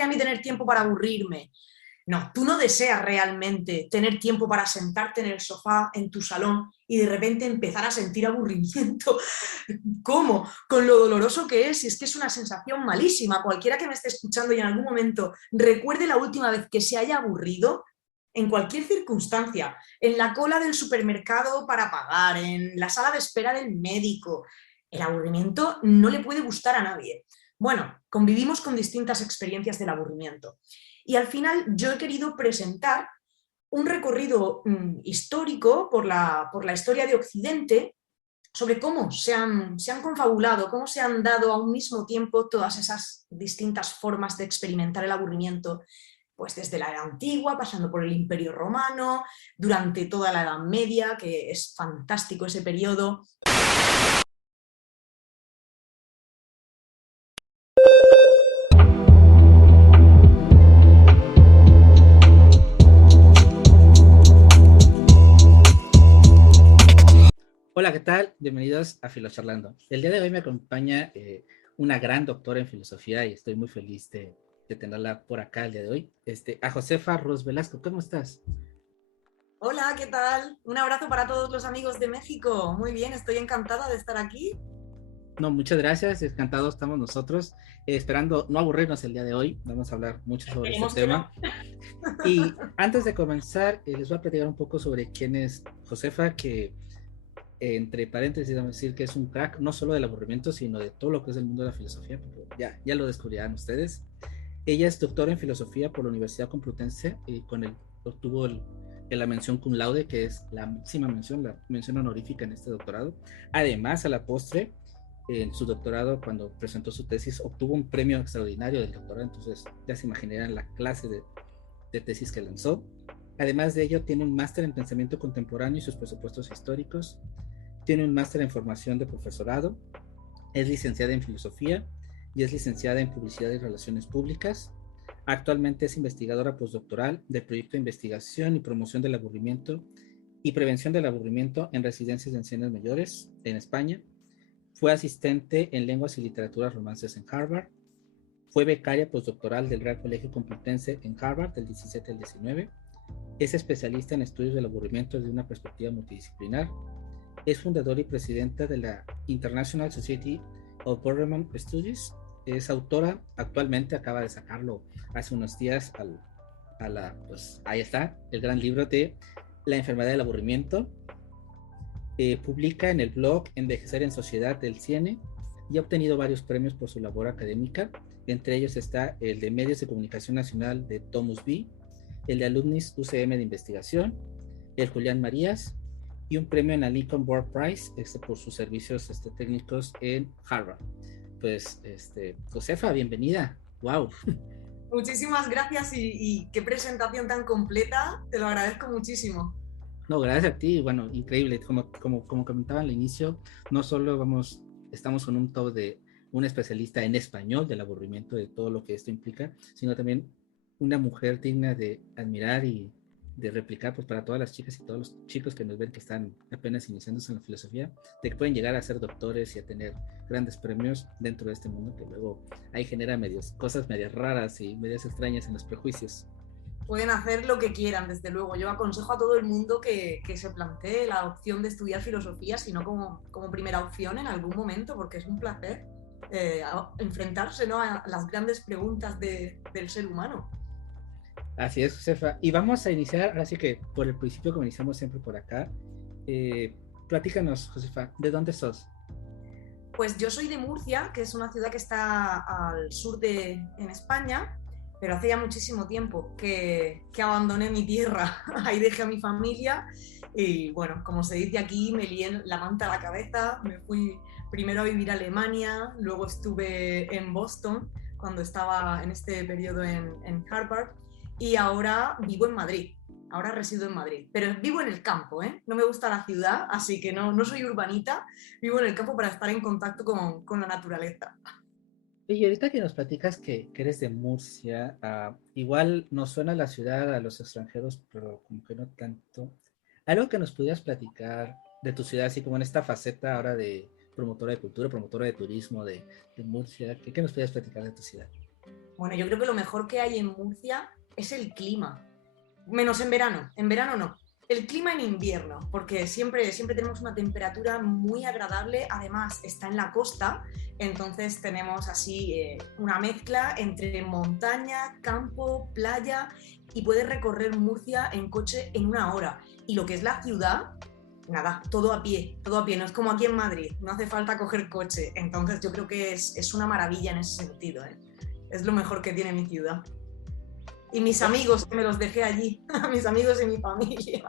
gustaría a mí tener tiempo para aburrirme. No, tú no deseas realmente tener tiempo para sentarte en el sofá, en tu salón, y de repente empezar a sentir aburrimiento. ¿Cómo? Con lo doloroso que es, y es que es una sensación malísima. Cualquiera que me esté escuchando y en algún momento recuerde la última vez que se haya aburrido, en cualquier circunstancia, en la cola del supermercado para pagar, en la sala de espera del médico, el aburrimiento no le puede gustar a nadie. Bueno, convivimos con distintas experiencias del aburrimiento. Y al final yo he querido presentar un recorrido histórico por la historia de Occidente sobre cómo se han confabulado, cómo se han dado a un mismo tiempo todas esas distintas formas de experimentar el aburrimiento, pues desde la era antigua, pasando por el Imperio Romano, durante toda la Edad Media, que es fantástico ese periodo. Hola, ¿qué tal? Bienvenidos a Filocharlando. El día de hoy me acompaña una gran doctora en filosofía y estoy muy feliz de tenerla por acá el día de hoy. A Josefa Ros Velasco, ¿cómo estás? Hola, ¿qué tal? Un abrazo para todos los amigos de México. Muy bien, estoy encantada de estar aquí. No, muchas gracias, encantados estamos nosotros, esperando no aburrirnos el día de hoy. Vamos a hablar mucho sobre este Esperemos que no. tema. Y antes de comenzar, les voy a platicar un poco sobre quién es Josefa, que entre paréntesis, vamos a decir que es un crack no solo del aburrimiento, sino de todo lo que es el mundo de la filosofía, pero ya lo descubrirán ustedes. Ella es doctora en filosofía por la Universidad Complutense y obtuvo la mención cum laude, que es la máxima mención, la mención honorífica en este doctorado. Además, a la postre, en su doctorado, cuando presentó su tesis, obtuvo un premio extraordinario del doctorado, entonces ya se imaginarán la clase de tesis que lanzó. Además de ello, tiene un máster en pensamiento contemporáneo y sus presupuestos históricos, tiene un máster en formación de profesorado, es licenciada en filosofía y es licenciada en publicidad y relaciones públicas. Actualmente es investigadora postdoctoral del proyecto de investigación y promoción del aburrimiento y prevención del aburrimiento en residencias de ancianos mayores en España. Fue asistente en lenguas y literaturas romances en Harvard. Fue becaria postdoctoral del Real Colegio Complutense en Harvard del 17 al 19. Es especialista en estudios del aburrimiento desde una perspectiva multidisciplinar. Es fundadora y presidenta de la International Society of Boredom Studies. Es autora, actualmente acaba de sacarlo hace unos días pues ahí está, el gran libro de La enfermedad del aburrimiento. Publica en el blog Envejecer en Sociedad del CIENE y ha obtenido varios premios por su labor académica. Entre ellos está el de Medios de Comunicación Nacional de Tomus B, el de Alumnis UCM de Investigación, el Julián Marías y un premio en la Lincoln Board Prize por sus servicios técnicos en Harvard. Pues, Josefa, bienvenida. Wow. Muchísimas gracias y qué presentación tan completa. Te lo agradezco muchísimo. No, gracias a ti. Bueno, increíble. Como comentaba al inicio, no solo estamos con un top de un especialista en español del aburrimiento, de todo lo que esto implica, sino también una mujer digna de admirar y de replicar, pues para todas las chicas y todos los chicos que nos ven que están apenas iniciándose en la filosofía, de que pueden llegar a ser doctores y a tener grandes premios dentro de este mundo que luego ahí genera cosas medias raras y medias extrañas en los prejuicios. Pueden hacer lo que quieran, desde luego. Yo aconsejo a todo el mundo que se plantee la opción de estudiar filosofía, sino como primera opción en algún momento, porque es un placer enfrentarse, ¿no?, a las grandes preguntas del ser humano. Así es, Josefa. Y vamos a iniciar, así que por el principio, como iniciamos siempre por acá, eh, platícanos, Josefa, ¿de dónde sos? Pues yo soy de Murcia, que es una ciudad que está al sur en España, pero hace ya muchísimo tiempo que abandoné mi tierra. Ahí dejé a mi familia y, bueno, como se dice aquí, me lié la manta a la cabeza. Me fui primero a vivir a Alemania, luego estuve en Boston cuando estaba en este periodo en Harvard, y ahora vivo en Madrid. Ahora resido en Madrid, pero vivo en el campo, ¿eh? No me gusta la ciudad, así que no soy urbanita, vivo en el campo para estar en contacto con la naturaleza. Y ahorita que nos platicas que eres de Murcia, igual nos suena la ciudad a los extranjeros, pero como que no tanto. Algo que nos pudieras platicar de tu ciudad, así como en esta faceta ahora de promotora de cultura, promotora de turismo de Murcia, ¿qué nos pudieras platicar de tu ciudad? Bueno, yo creo que lo mejor que hay en Murcia es el clima. Menos en verano no. El clima en invierno, porque siempre tenemos una temperatura muy agradable, además está en la costa, entonces tenemos así una mezcla entre montaña, campo, playa y puedes recorrer Murcia en coche en 1 hora. Y lo que es la ciudad, nada, todo a pie, no es como aquí en Madrid, no hace falta coger coche, entonces yo creo que es una maravilla en ese sentido, ¿eh? Es lo mejor que tiene mi ciudad. Y mis amigos, que me los dejé allí, mis amigos y mi familia.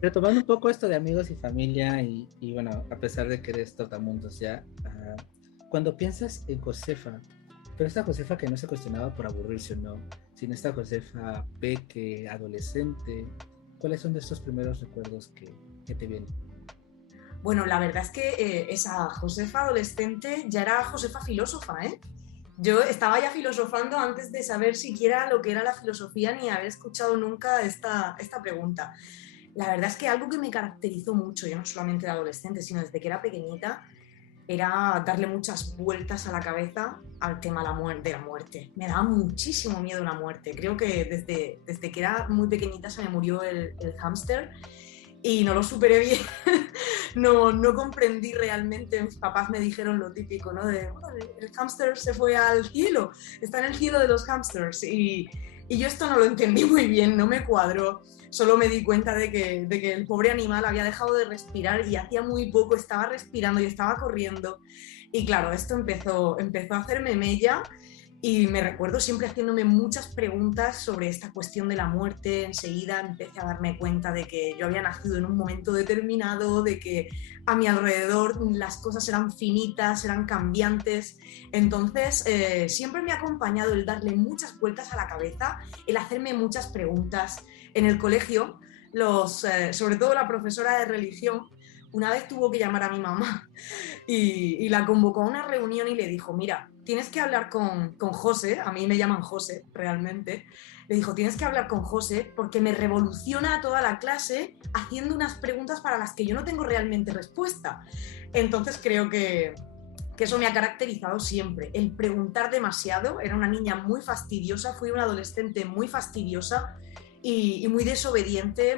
Retomando un poco esto de amigos y familia, y bueno, a pesar de que eres trotamundos ya, cuando piensas en Josefa, pero esta Josefa que no se cuestionaba por aburrirse o no, sino esta Josefa peque, adolescente, ¿cuáles son de estos primeros recuerdos que te vienen? Bueno, la verdad es que esa Josefa adolescente ya era Josefa filósofa, ¿eh? Yo estaba ya filosofando antes de saber siquiera lo que era la filosofía ni haber escuchado nunca esta pregunta. La verdad es que algo que me caracterizó mucho, ya no solamente de adolescente, sino desde que era pequeñita, era darle muchas vueltas a la cabeza al tema de la muerte. Me daba muchísimo miedo la muerte. Creo que desde que era muy pequeñita se me murió el hámster y no lo superé bien. No comprendí realmente. Mis papás me dijeron lo típico, ¿no? De, bueno, el hámster se fue al cielo, está en el cielo de los hámsters. Y yo esto no lo entendí muy bien, no me cuadró. Solo me di cuenta de que el pobre animal había dejado de respirar y hacía muy poco estaba respirando y estaba corriendo. Y claro, esto empezó a hacerme mella y me recuerdo siempre haciéndome muchas preguntas sobre esta cuestión de la muerte. Enseguida empecé a darme cuenta de que yo había nacido en un momento determinado, de que a mi alrededor las cosas eran finitas, eran cambiantes. Entonces, siempre me ha acompañado el darle muchas vueltas a la cabeza, el hacerme muchas preguntas. En el colegio, sobre todo la profesora de religión, una vez tuvo que llamar a mi mamá y la convocó a una reunión y le dijo, mira, tienes que hablar con José, a mí me llaman José realmente, le dijo, tienes que hablar con José porque me revoluciona a toda la clase haciendo unas preguntas para las que yo no tengo realmente respuesta. Entonces creo que eso me ha caracterizado siempre, el preguntar demasiado. Era una niña muy fastidiosa, fui una adolescente muy fastidiosa y muy desobediente,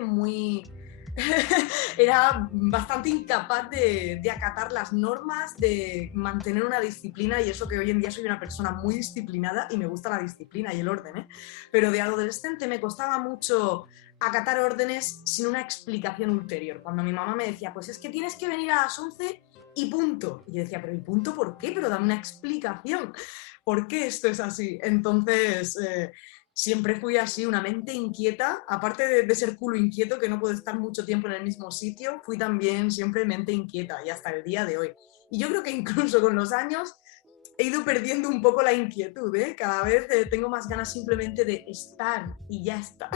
era bastante incapaz de acatar las normas, de mantener una disciplina, y eso que hoy en día soy una persona muy disciplinada y me gusta la disciplina y el orden, ¿eh? Pero de adolescente me costaba mucho acatar órdenes sin una explicación ulterior. Cuando mi mamá me decía, pues es que tienes que venir a las 11 y punto. Y yo decía, pero ¿y punto por qué? Pero dame una explicación. ¿Por qué esto es así? Entonces, siempre fui así, una mente inquieta, aparte de ser culo inquieto, que no puedo estar mucho tiempo en el mismo sitio, fui también siempre mente inquieta y hasta el día de hoy. Y yo creo que incluso con los años he ido perdiendo un poco la inquietud, ¿eh? Cada vez tengo más ganas simplemente de estar y ya está.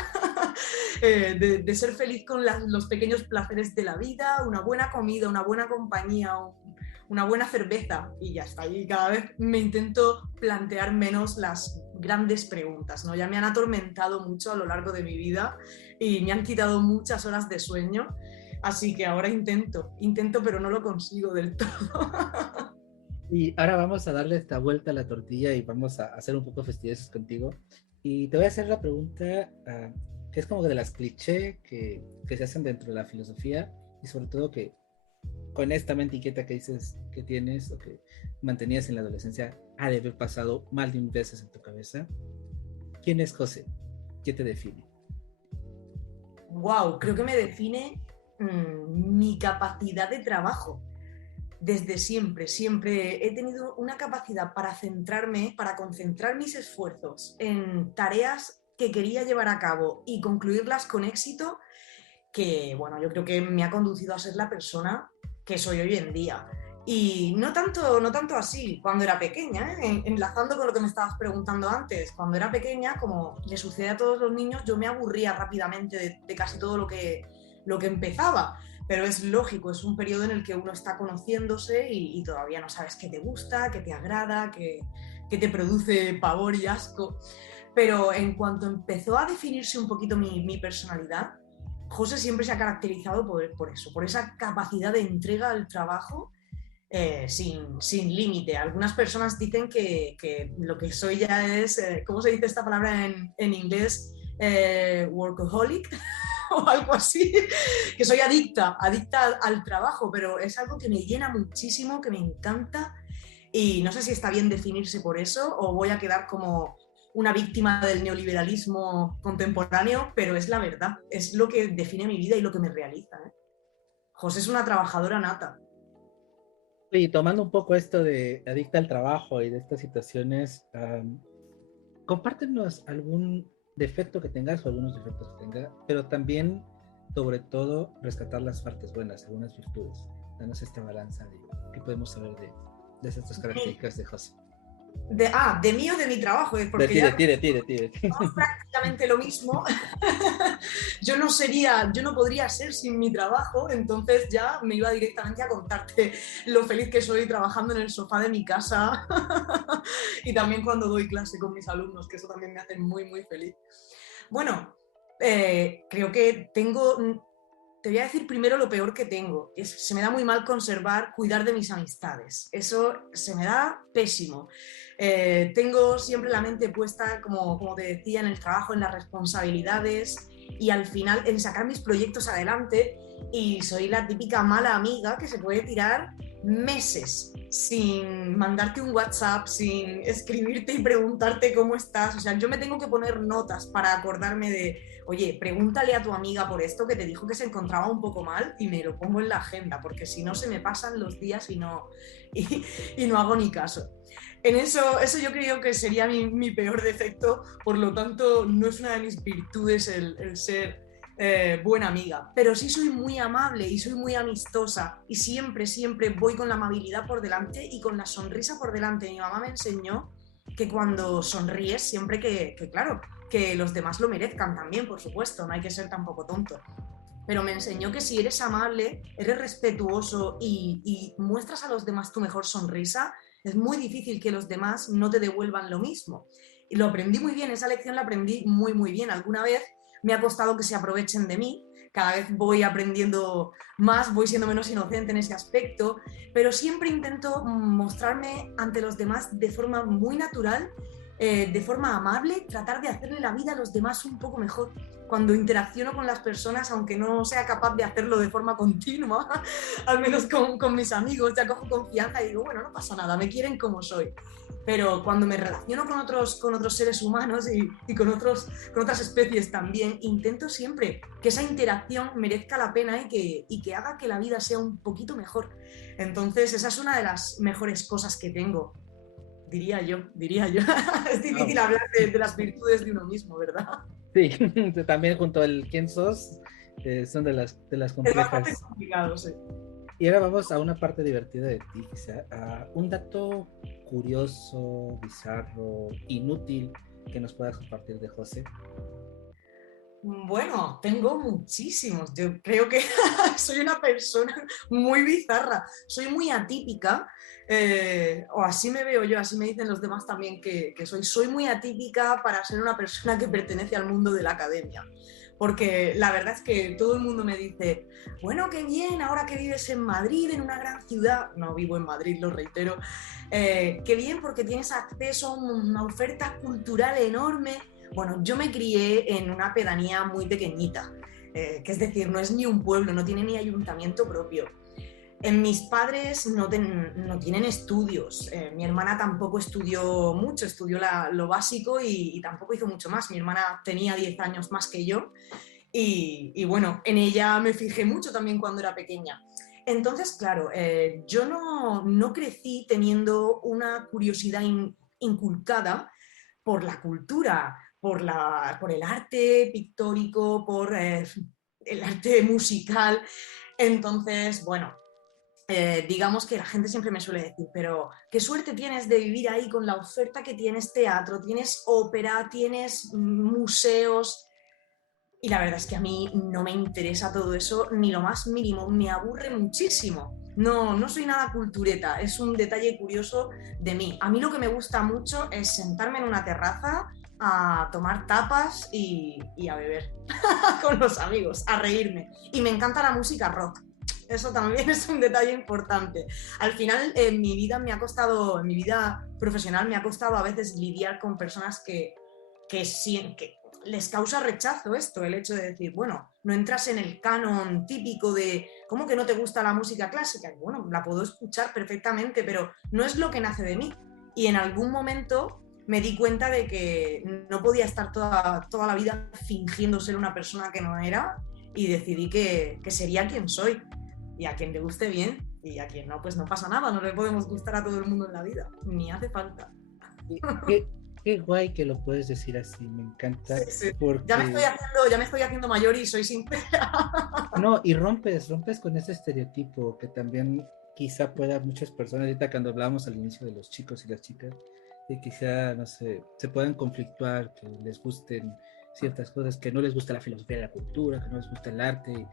De ser feliz con los pequeños placeres de la vida, una buena comida, una buena compañía, una buena cerveza y ya está. Y cada vez me intento plantear menos las grandes preguntas, ¿no? Ya me han atormentado mucho a lo largo de mi vida y me han quitado muchas horas de sueño, así que ahora intento, pero no lo consigo del todo. Y ahora vamos a darle esta vuelta a la tortilla y vamos a hacer un poco fastidiosos contigo. Y te voy a hacer la pregunta que es como de las clichés que se hacen dentro de la filosofía y sobre todo que con esta mente inquieta que dices que tienes o que mantenías en la adolescencia ha de haber pasado más de un veces en tu cabeza. ¿Quién es José? ¿Qué te define? Wow, creo que me define mi capacidad de trabajo. Desde siempre he tenido una capacidad para centrarme, para concentrar mis esfuerzos en tareas que quería llevar a cabo y concluirlas con éxito, que bueno, yo creo que me ha conducido a ser la persona que soy hoy en día. Y no tanto así cuando era pequeña, ¿eh? Enlazando con lo que me estabas preguntando antes, cuando era pequeña, como le sucede a todos los niños, yo me aburría rápidamente de casi todo lo que empezaba. Pero es lógico, es un periodo en el que uno está conociéndose y todavía no sabes qué te gusta, qué te agrada, qué te produce pavor y asco. Pero en cuanto empezó a definirse un poquito mi personalidad, José siempre se ha caracterizado por eso, por esa capacidad de entrega al trabajo sin límite. Algunas personas dicen que lo que soy ya es, ¿cómo se dice esta palabra en inglés? Workaholic o algo así, que soy adicta al trabajo, pero es algo que me llena muchísimo, que me encanta, y no sé si está bien definirse por eso o voy a quedar como una víctima del neoliberalismo contemporáneo, pero es la verdad, es lo que define mi vida y lo que me realiza, ¿eh? José es una trabajadora nata. Y tomando un poco esto de adicta al trabajo y de estas situaciones, compártenos algún defecto que tengas o algunos defectos que tengas, pero también, sobre todo, rescatar las partes buenas, algunas virtudes. Danos esta balanza de qué podemos saber de estas características de José. De mí o de mi trabajo, porque ya Tire. somos prácticamente lo mismo. Yo no podría ser sin mi trabajo, entonces ya me iba directamente a contarte lo feliz que soy trabajando en el sofá de mi casa y también cuando doy clase con mis alumnos, que eso también me hace muy, muy feliz. Bueno, creo que te voy a decir primero lo peor que tengo. Se me da muy mal cuidar de mis amistades. Eso se me da pésimo. Tengo siempre la mente puesta, como te decía, en el trabajo, en las responsabilidades y al final en sacar mis proyectos adelante, y soy la típica mala amiga que se puede tirar meses sin mandarte un WhatsApp, sin escribirte y preguntarte cómo estás. O sea, yo me tengo que poner notas para acordarme de, oye, pregúntale a tu amiga por esto que te dijo que se encontraba un poco mal, y me lo pongo en la agenda, porque si no se me pasan los días y no hago ni caso. En eso yo creo que sería mi peor defecto, por lo tanto no es una de mis virtudes el ser buena amiga, pero sí soy muy amable y soy muy amistosa y siempre voy con la amabilidad por delante y con la sonrisa por delante. Mi mamá me enseñó que cuando sonríes, siempre claro, que los demás lo merezcan también, por supuesto, no hay que ser tampoco tonto. Pero me enseñó que si eres amable, eres respetuoso y muestras a los demás tu mejor sonrisa, es muy difícil que los demás no te devuelvan lo mismo. Y lo aprendí muy bien, esa lección la aprendí muy, muy bien. Alguna vez me ha costado que se aprovechen de mí, cada vez voy aprendiendo más, voy siendo menos inocente en ese aspecto, pero siempre intento mostrarme ante los demás de forma muy natural, de forma amable, tratar de hacerle la vida a los demás un poco mejor. Cuando interacciono con las personas, aunque no sea capaz de hacerlo de forma continua, al menos con mis amigos, ya cojo confianza y digo, bueno, no pasa nada, me quieren como soy. Pero cuando me relaciono con otros seres humanos y con otras especies también, intento siempre que esa interacción merezca la pena y que haga que la vida sea un poquito mejor. Entonces, esa es una de las mejores cosas que tengo, diría yo. Es difícil hablar de las virtudes de uno mismo, ¿verdad? Sí, también junto al quién sos, son de las complejas. Es bastante complicado, sí. Y ahora vamos a una parte divertida de ti, quizá, a un dato curioso, bizarro, inútil que nos puedas compartir de José. Bueno, tengo muchísimos. Yo creo que soy una persona muy bizarra, soy muy atípica, o así me veo yo, así me dicen los demás también que soy muy atípica para ser una persona que pertenece al mundo de la academia. Porque la verdad es que todo el mundo me dice, bueno, qué bien, ahora que vives en Madrid, en una gran ciudad, no vivo en Madrid, lo reitero, qué bien porque tienes acceso a una oferta cultural enorme. Bueno, yo me crié en una pedanía muy pequeñita, que es decir, no es ni un pueblo, no tiene ni ayuntamiento propio. Mis padres no tienen estudios, mi hermana tampoco estudió mucho, estudió lo básico y tampoco hizo mucho más. Mi hermana tenía 10 años más que yo y bueno, en ella me fijé mucho también cuando era pequeña. Entonces, claro, yo no crecí teniendo una curiosidad inculcada por la cultura, por el arte pictórico, por el arte musical. Entonces, bueno, digamos que la gente siempre me suele decir, pero qué suerte tienes de vivir ahí con la oferta que tienes teatro, tienes ópera, tienes museos. Y la verdad es que a mí no me interesa todo eso ni lo más mínimo, me aburre muchísimo. No soy nada cultureta, es un detalle curioso de mí. A mí lo que me gusta mucho es sentarme en una terraza a tomar tapas y a beber con los amigos, a reírme. Y me encanta la música rock. eso también es un detalle importante. Al final, en mi vida profesional me ha costado a veces lidiar con personas que les causa rechazo esto, el hecho de decir, bueno, no entras en el canon típico de ¿cómo que no te gusta la música clásica? Y bueno, la puedo escuchar perfectamente, pero no es lo que nace de mí. Y en algún momento me di cuenta de que no podía estar toda la vida fingiendo ser una persona que no era, y decidí que sería quien soy. Y a quien le guste bien, y a quien no, pues no pasa nada, no le podemos gustar a todo el mundo en la vida, ni hace falta. Qué, qué guay que lo puedes decir así, me encanta, Sí, sí. porque Ya me estoy haciendo mayor y soy sincera. no, y rompes con ese estereotipo que también quizá pueda muchas personas, ahorita cuando hablábamos al inicio de los chicos y las chicas, de quizá, no sé, se puedan conflictuar, que les gusten ciertas cosas, que no les gusta la filosofía de la cultura, que no les gusta el arte,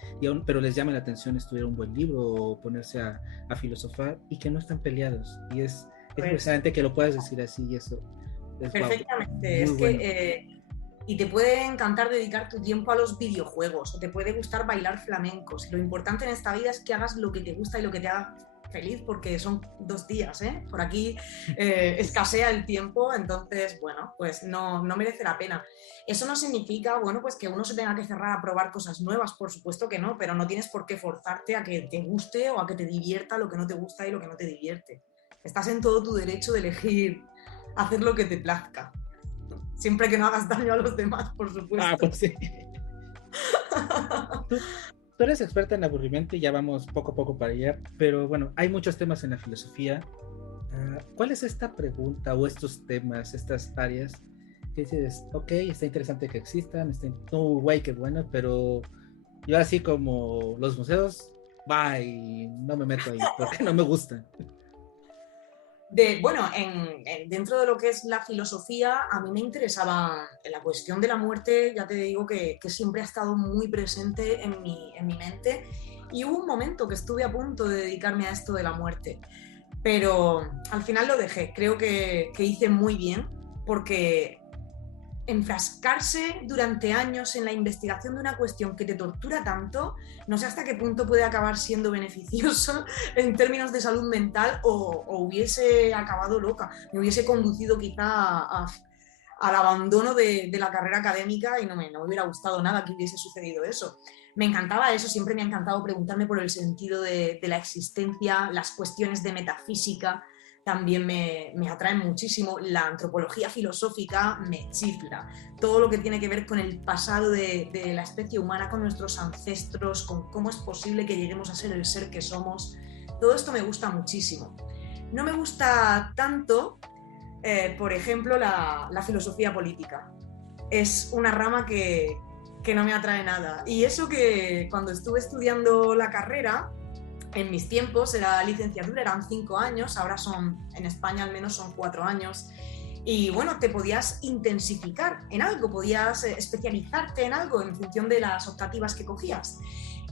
pero les llama la atención estudiar un buen libro o ponerse a filosofar y que no están peleados. Y es Pues, impresionante que lo puedas decir así y eso es wow, perfectamente. muy Es bueno. que y te puede encantar dedicar tu tiempo a los videojuegos, o te puede gustar bailar flamencos. Lo importante en esta vida es que hagas lo que te gusta y lo que te haga feliz, porque son 2 días, ¿eh? Por aquí escasea el tiempo, entonces, bueno, pues no merece la pena. Eso no significa, bueno, pues que uno se tenga que cerrar a probar cosas nuevas, por supuesto que no, pero no tienes por qué forzarte a que te guste o a que te divierta lo que no te gusta y lo que no te divierte. Estás en todo tu derecho de elegir hacer lo que te plazca. Siempre que no hagas daño a los demás, por Ah, supuesto. pues sí. Tú, tú eres experta en aburrimiento y ya vamos poco a poco para allá, pero bueno, hay muchos temas en la filosofía. ¿Cuál es esta pregunta o estos temas, estas áreas que dices, ok, está interesante que existan, no, guay, qué bueno, pero yo así como los museos, bye, no me meto ahí porque no me gustan. Bueno, dentro de lo que es la filosofía, a mí me interesaba la cuestión de la muerte, ya te digo que siempre ha estado muy presente en mi mente, y hubo un momento que estuve a punto de dedicarme a esto de la muerte, pero al final lo dejé. Creo que hice muy bien, porque enfrascarse durante años en la investigación de una cuestión que te tortura tanto, no sé hasta qué punto puede acabar siendo beneficioso en términos de salud mental, o hubiese acabado loca, me hubiese conducido quizá al abandono de la carrera académica, y no me hubiera gustado nada que hubiese sucedido eso. Me encantaba eso, siempre me ha encantado preguntarme por el sentido de la existencia, las cuestiones de metafísica también me atraen muchísimo, la antropología filosófica me chifla, todo lo que tiene que ver con el pasado de la especie humana, con nuestros ancestros, con cómo es posible que lleguemos a ser el ser que somos, todo esto me gusta muchísimo. No me gusta tanto, por ejemplo, la filosofía política. Es una rama que no me atrae nada. Y eso que cuando estuve estudiando la carrera, en mis tiempos era licenciatura, eran 5 años, ahora en España al menos son 4 años. Y bueno, te podías intensificar en algo, podías especializarte en algo en función de las optativas que cogías.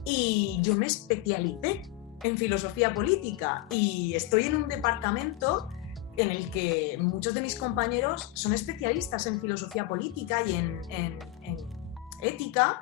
Y yo me especialicé en filosofía política, y estoy en un departamento en el que muchos de mis compañeros son especialistas en filosofía política y en ética,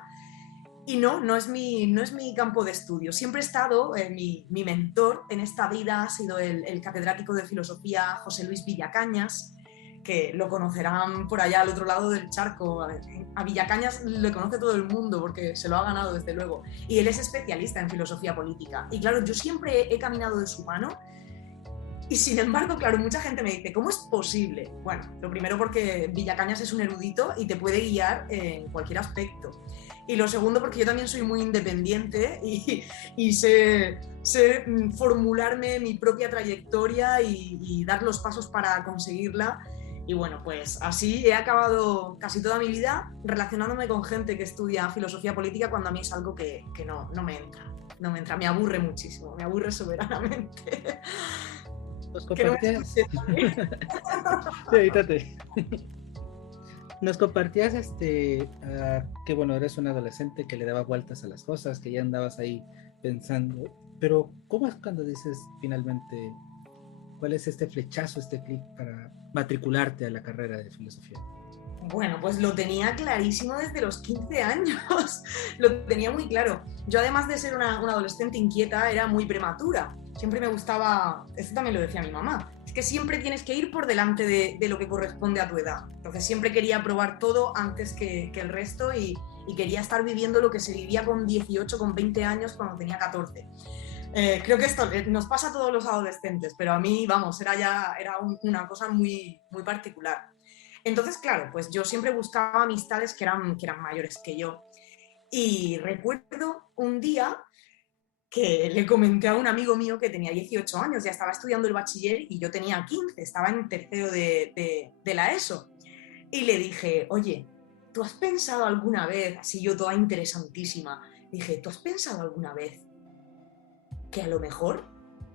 y no es mi campo de estudio. Siempre he estado, mi mentor en esta vida ha sido el catedrático de filosofía José Luis Villacañas, que lo conocerán por allá al otro lado del charco. A Villacañas le conoce todo el mundo porque se lo ha ganado, desde luego. Y él es especialista en filosofía política. Y claro, yo siempre he caminado de su mano. Y sin embargo, claro, mucha gente me dice, ¿cómo es posible? Bueno, lo primero porque Villacañas es un erudito y te puede guiar en cualquier aspecto. Y lo segundo porque yo también soy muy independiente y sé formularme mi propia trayectoria y dar los pasos para conseguirla. Y bueno, pues así he acabado casi toda mi vida relacionándome con gente que estudia filosofía política, cuando a mí es algo que no me entra. No me entra, me aburre muchísimo, me aburre soberanamente. Nos Que no me compartías, escuches, ¿vale? sí, ahorita nos compartías que bueno, eres un adolescente que le daba vueltas a las cosas, que ya andabas ahí pensando, pero ¿cómo es cuando dices finalmente cuál es este flechazo, este clic para matricularte a la carrera de filosofía? Bueno, pues lo tenía clarísimo desde los 15 años, lo tenía muy claro. Yo, además de ser una adolescente inquieta, era muy prematura. Siempre me gustaba, esto también lo decía mi mamá, es que siempre tienes que ir por delante de lo que corresponde a tu edad. Entonces siempre quería probar todo antes que el resto y quería estar viviendo lo que se vivía con 18, con 20 años cuando tenía 14. Creo que esto nos pasa a todos los adolescentes, pero a mí, vamos, era una cosa muy, muy particular. Entonces, claro, pues yo siempre buscaba amistades que eran mayores que yo. Y recuerdo un día que le comenté a un amigo mío que tenía 18 años, ya estaba estudiando el bachiller y yo tenía 15, estaba en tercero de la ESO. Y le dije, oye, ¿tú has pensado alguna vez, así yo toda interesantísima, dije, ¿tú has pensado alguna vez que a lo mejor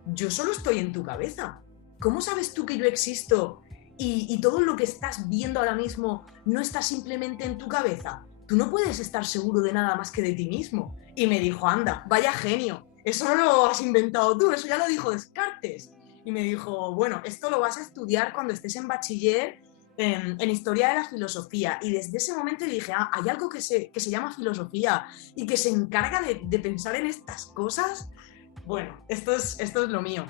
yo solo estoy en tu cabeza? ¿Cómo sabes tú que yo existo y todo lo que estás viendo ahora mismo no está simplemente en tu cabeza? Tú no puedes estar seguro de nada más que de ti mismo. Y me dijo, anda, vaya genio, eso no lo has inventado tú, eso ya lo dijo Descartes. Y me dijo, bueno, esto lo vas a estudiar cuando estés en bachiller en Historia de la Filosofía. Y desde ese momento dije, hay algo que se llama filosofía y que se encarga de pensar en estas cosas. Bueno, esto es lo mío.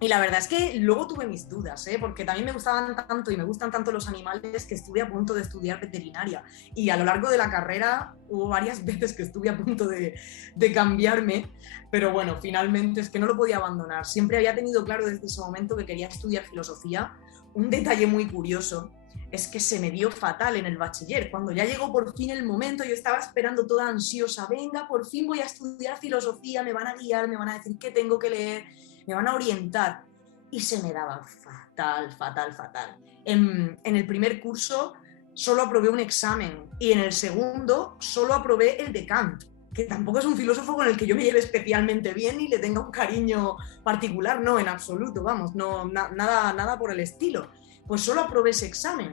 Y la verdad es que luego tuve mis dudas, porque también me gustaban tanto y me gustan tanto los animales que estuve a punto de estudiar veterinaria. Y a lo largo de la carrera hubo varias veces que estuve a punto de cambiarme, pero bueno, finalmente es que no lo podía abandonar. Siempre había tenido claro desde ese momento que quería estudiar filosofía. Un detalle muy curioso es que se me dio fatal en el bachiller. Cuando ya llegó por fin el momento, yo estaba esperando toda ansiosa, venga, por fin voy a estudiar filosofía, me van a guiar, me van a decir qué tengo que leer, me van a orientar. Y se me daba fatal. En el primer curso solo aprobé un examen y en el segundo solo aprobé el de Kant, que tampoco es un filósofo con el que yo me lleve especialmente bien y le tenga un cariño particular, no, en absoluto, vamos, no, nada por el estilo. Pues solo aprobé ese examen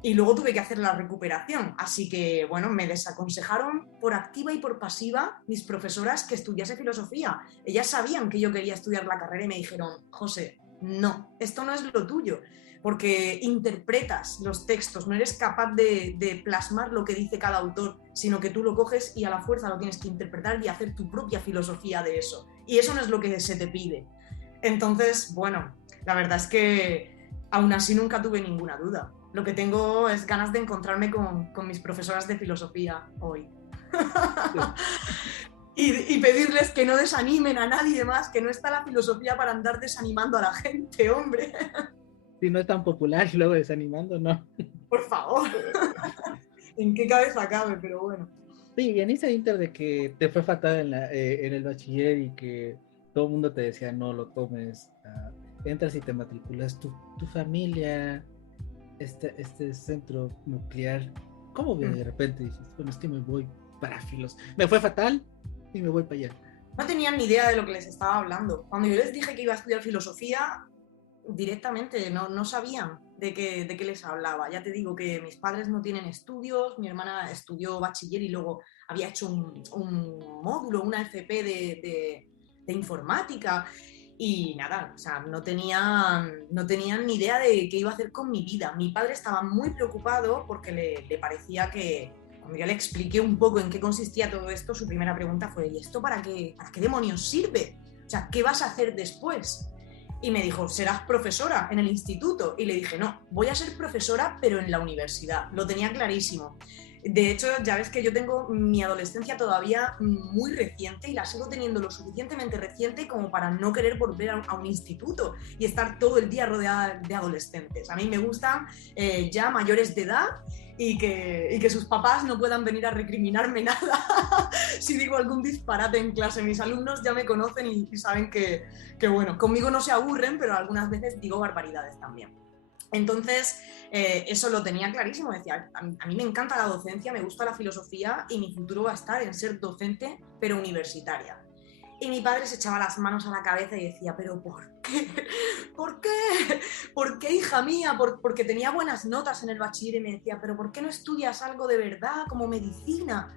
y luego tuve que hacer la recuperación, así que bueno, me desaconsejaron por activa y por pasiva mis profesoras que estudiase filosofía. Ellas sabían que yo quería estudiar la carrera y me dijeron, José, no, esto no es lo tuyo, porque interpretas los textos, no eres capaz de plasmar lo que dice cada autor, sino que tú lo coges y a la fuerza lo tienes que interpretar y hacer tu propia filosofía de eso. Y eso no es lo que se te pide. Entonces, bueno, la verdad es que aún así nunca tuve ninguna duda. Lo que tengo es ganas de encontrarme con mis profesoras de filosofía hoy. y pedirles que no desanimen a nadie más, que no está la filosofía para andar desanimando a la gente, hombre. Si no es tan popular y luego desanimando, no. Por favor. ¿En qué cabeza cabe? Pero bueno. Sí, y en ese inter de que te fue fatal en el bachiller y que todo el mundo te decía, no lo tomes, entras y te matriculas, tu familia, este centro nuclear, ¿cómo de repente dices, bueno, es que me voy para me fue fatal y me voy para allá? No tenían ni idea de lo que les estaba hablando. Cuando yo les dije que iba a estudiar filosofía, directamente no sabían de qué les hablaba. Ya te digo que mis padres no tienen estudios, mi hermana estudió bachiller y luego había hecho un módulo, una FP de informática y nada, o sea, no tenían ni idea de qué iba a hacer con mi vida. Mi padre estaba muy preocupado porque le parecía que, cuando yo le expliqué un poco en qué consistía todo esto, su primera pregunta fue, ¿y esto para qué demonios sirve? O sea, ¿qué vas a hacer después? Y me dijo, serás profesora en el instituto. Y le dije, no, voy a ser profesora, pero en la universidad. Lo tenía clarísimo. De hecho, ya ves que yo tengo mi adolescencia todavía muy reciente y la sigo teniendo lo suficientemente reciente como para no querer volver a un instituto y estar todo el día rodeada de adolescentes. A mí me gustan ya mayores de edad y que sus papás no puedan venir a recriminarme nada si digo algún disparate en clase. Mis alumnos ya me conocen y saben que bueno, conmigo no se aburren, pero algunas veces digo barbaridades también. Entonces, eso lo tenía clarísimo. Decía, a mí me encanta la docencia, me gusta la filosofía y mi futuro va a estar en ser docente, pero universitaria. Y mi padre se echaba las manos a la cabeza y decía, ¿pero por qué? ¿Por qué? ¿Por qué, hija mía? Porque tenía buenas notas en el bachiller y me decía, ¿pero por qué no estudias algo de verdad, como medicina?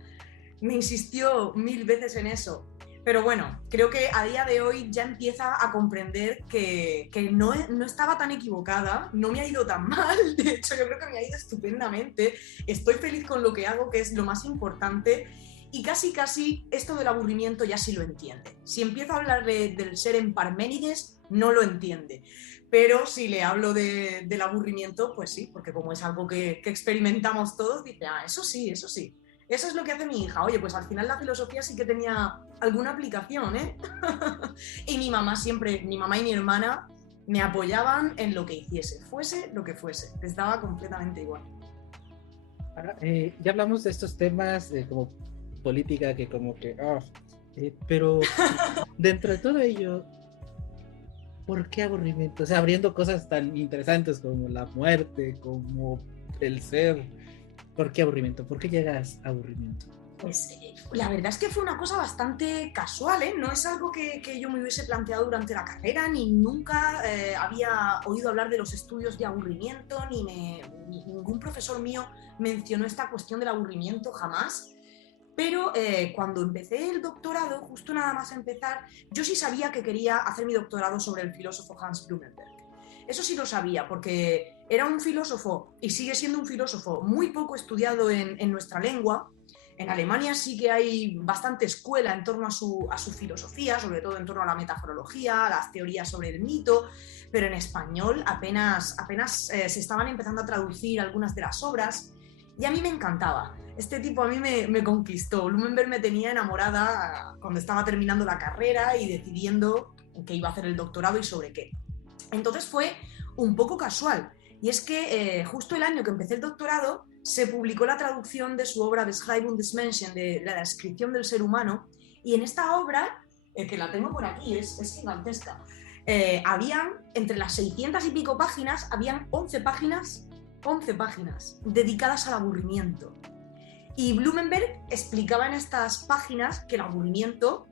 Me insistió 1000 veces en eso. Pero bueno, creo que a día de hoy ya empieza a comprender que no estaba tan equivocada, no me ha ido tan mal, de hecho yo creo que me ha ido estupendamente, estoy feliz con lo que hago, que es lo más importante, y casi esto del aburrimiento ya sí lo entiende. Si empiezo a hablar del ser en Parménides, no lo entiende. Pero si le hablo del aburrimiento, pues sí, porque como es algo que experimentamos todos, dice, eso sí, eso sí. Eso es lo que hace mi hija. Oye, pues al final la filosofía sí que tenía alguna aplicación, ¿eh? Y mi mamá y mi hermana me apoyaban en lo que hiciese, fuese lo que fuese. Les daba completamente igual. Ahora, ya hablamos de estos temas como política, que como que... pero dentro de todo ello, ¿por qué aburrimiento? O sea, abriendo cosas tan interesantes como la muerte, como el ser. ¿Por qué aburrimiento? ¿Por qué llegas a aburrimiento? Pues la verdad es que fue una cosa bastante casual, ¿eh? No es algo que yo me hubiese planteado durante la carrera, ni nunca había oído hablar de los estudios de aburrimiento, ni ningún profesor mío mencionó esta cuestión del aburrimiento jamás. Pero cuando empecé el doctorado, justo nada más empezar, yo sí sabía que quería hacer mi doctorado sobre el filósofo Hans Blumenberg. Eso sí lo sabía, porque era un filósofo, y sigue siendo un filósofo muy poco estudiado en nuestra lengua. En Alemania sí que hay bastante escuela en torno a su filosofía, sobre todo en torno a la metaforología, a las teorías sobre el mito, pero en español apenas se estaban empezando a traducir algunas de las obras, y a mí me encantaba. Este tipo a mí me conquistó. Blumenberg me tenía enamorada cuando estaba terminando la carrera y decidiendo qué iba a hacer el doctorado y sobre qué. Entonces fue un poco casual. Y es que justo el año que empecé el doctorado se publicó la traducción de su obra Beschreibung des Menschen, de la descripción del ser humano. Y en esta obra, que la tengo por aquí, es gigantesca, habían, entre las 600 y pico páginas, habían 11 páginas dedicadas al aburrimiento. Y Blumenberg explicaba en estas páginas que el aburrimiento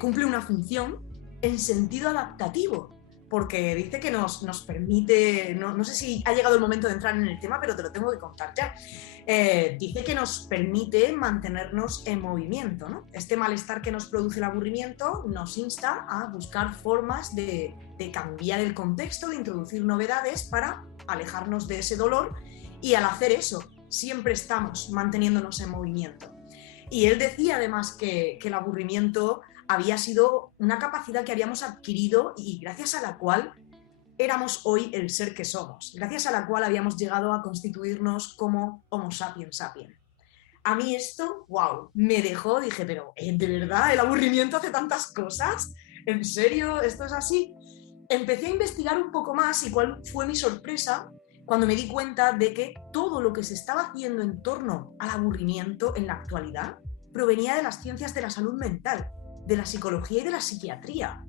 cumple una función en sentido adaptativo, porque dice que nos permite, no sé si ha llegado el momento de entrar en el tema, pero te lo tengo que contar ya. Dice que nos permite mantenernos en movimiento, ¿no? Este malestar que nos produce el aburrimiento nos insta a buscar formas de cambiar el contexto, de introducir novedades para alejarnos de ese dolor, y al hacer eso siempre estamos manteniéndonos en movimiento. Y él decía además que el aburrimiento había sido una capacidad que habíamos adquirido y gracias a la cual éramos hoy el ser que somos, gracias a la cual habíamos llegado a constituirnos como Homo sapiens sapiens. A mí esto, wow, me dejó, dije, pero ¿de verdad el aburrimiento hace tantas cosas? ¿En serio esto es así? Empecé a investigar un poco más y cuál fue mi sorpresa cuando me di cuenta de que todo lo que se estaba haciendo en torno al aburrimiento en la actualidad provenía de las ciencias de la salud mental, de la psicología y de la psiquiatría.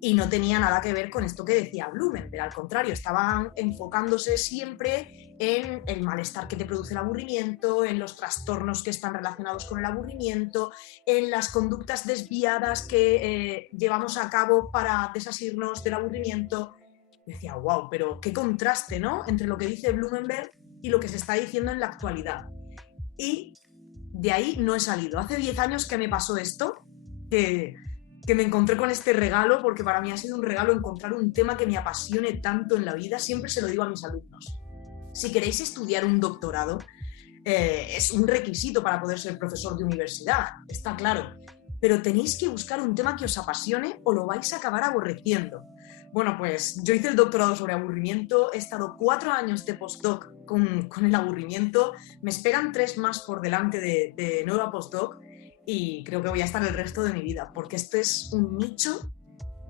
Y no tenía nada que ver con esto que decía Blumenberg, al contrario, estaban enfocándose siempre en el malestar que te produce el aburrimiento, en los trastornos que están relacionados con el aburrimiento, en las conductas desviadas que llevamos a cabo para desasirnos del aburrimiento. Y decía, wow, pero qué contraste, ¿no?, entre lo que dice Blumenberg y lo que se está diciendo en la actualidad. Y de ahí no he salido. Hace 10 años que me pasó esto, que me encontré con este regalo, porque para mí ha sido un regalo encontrar un tema que me apasione tanto en la vida. Siempre se lo digo a mis alumnos. Si queréis estudiar un doctorado, es un requisito para poder ser profesor de universidad, está claro. Pero tenéis que buscar un tema que os apasione o lo vais a acabar aborreciendo. Bueno, pues yo hice el doctorado sobre aburrimiento, he estado 4 años de postdoc con el aburrimiento, me esperan 3 más por delante de nueva postdoc y creo que voy a estar el resto de mi vida, porque esto es un nicho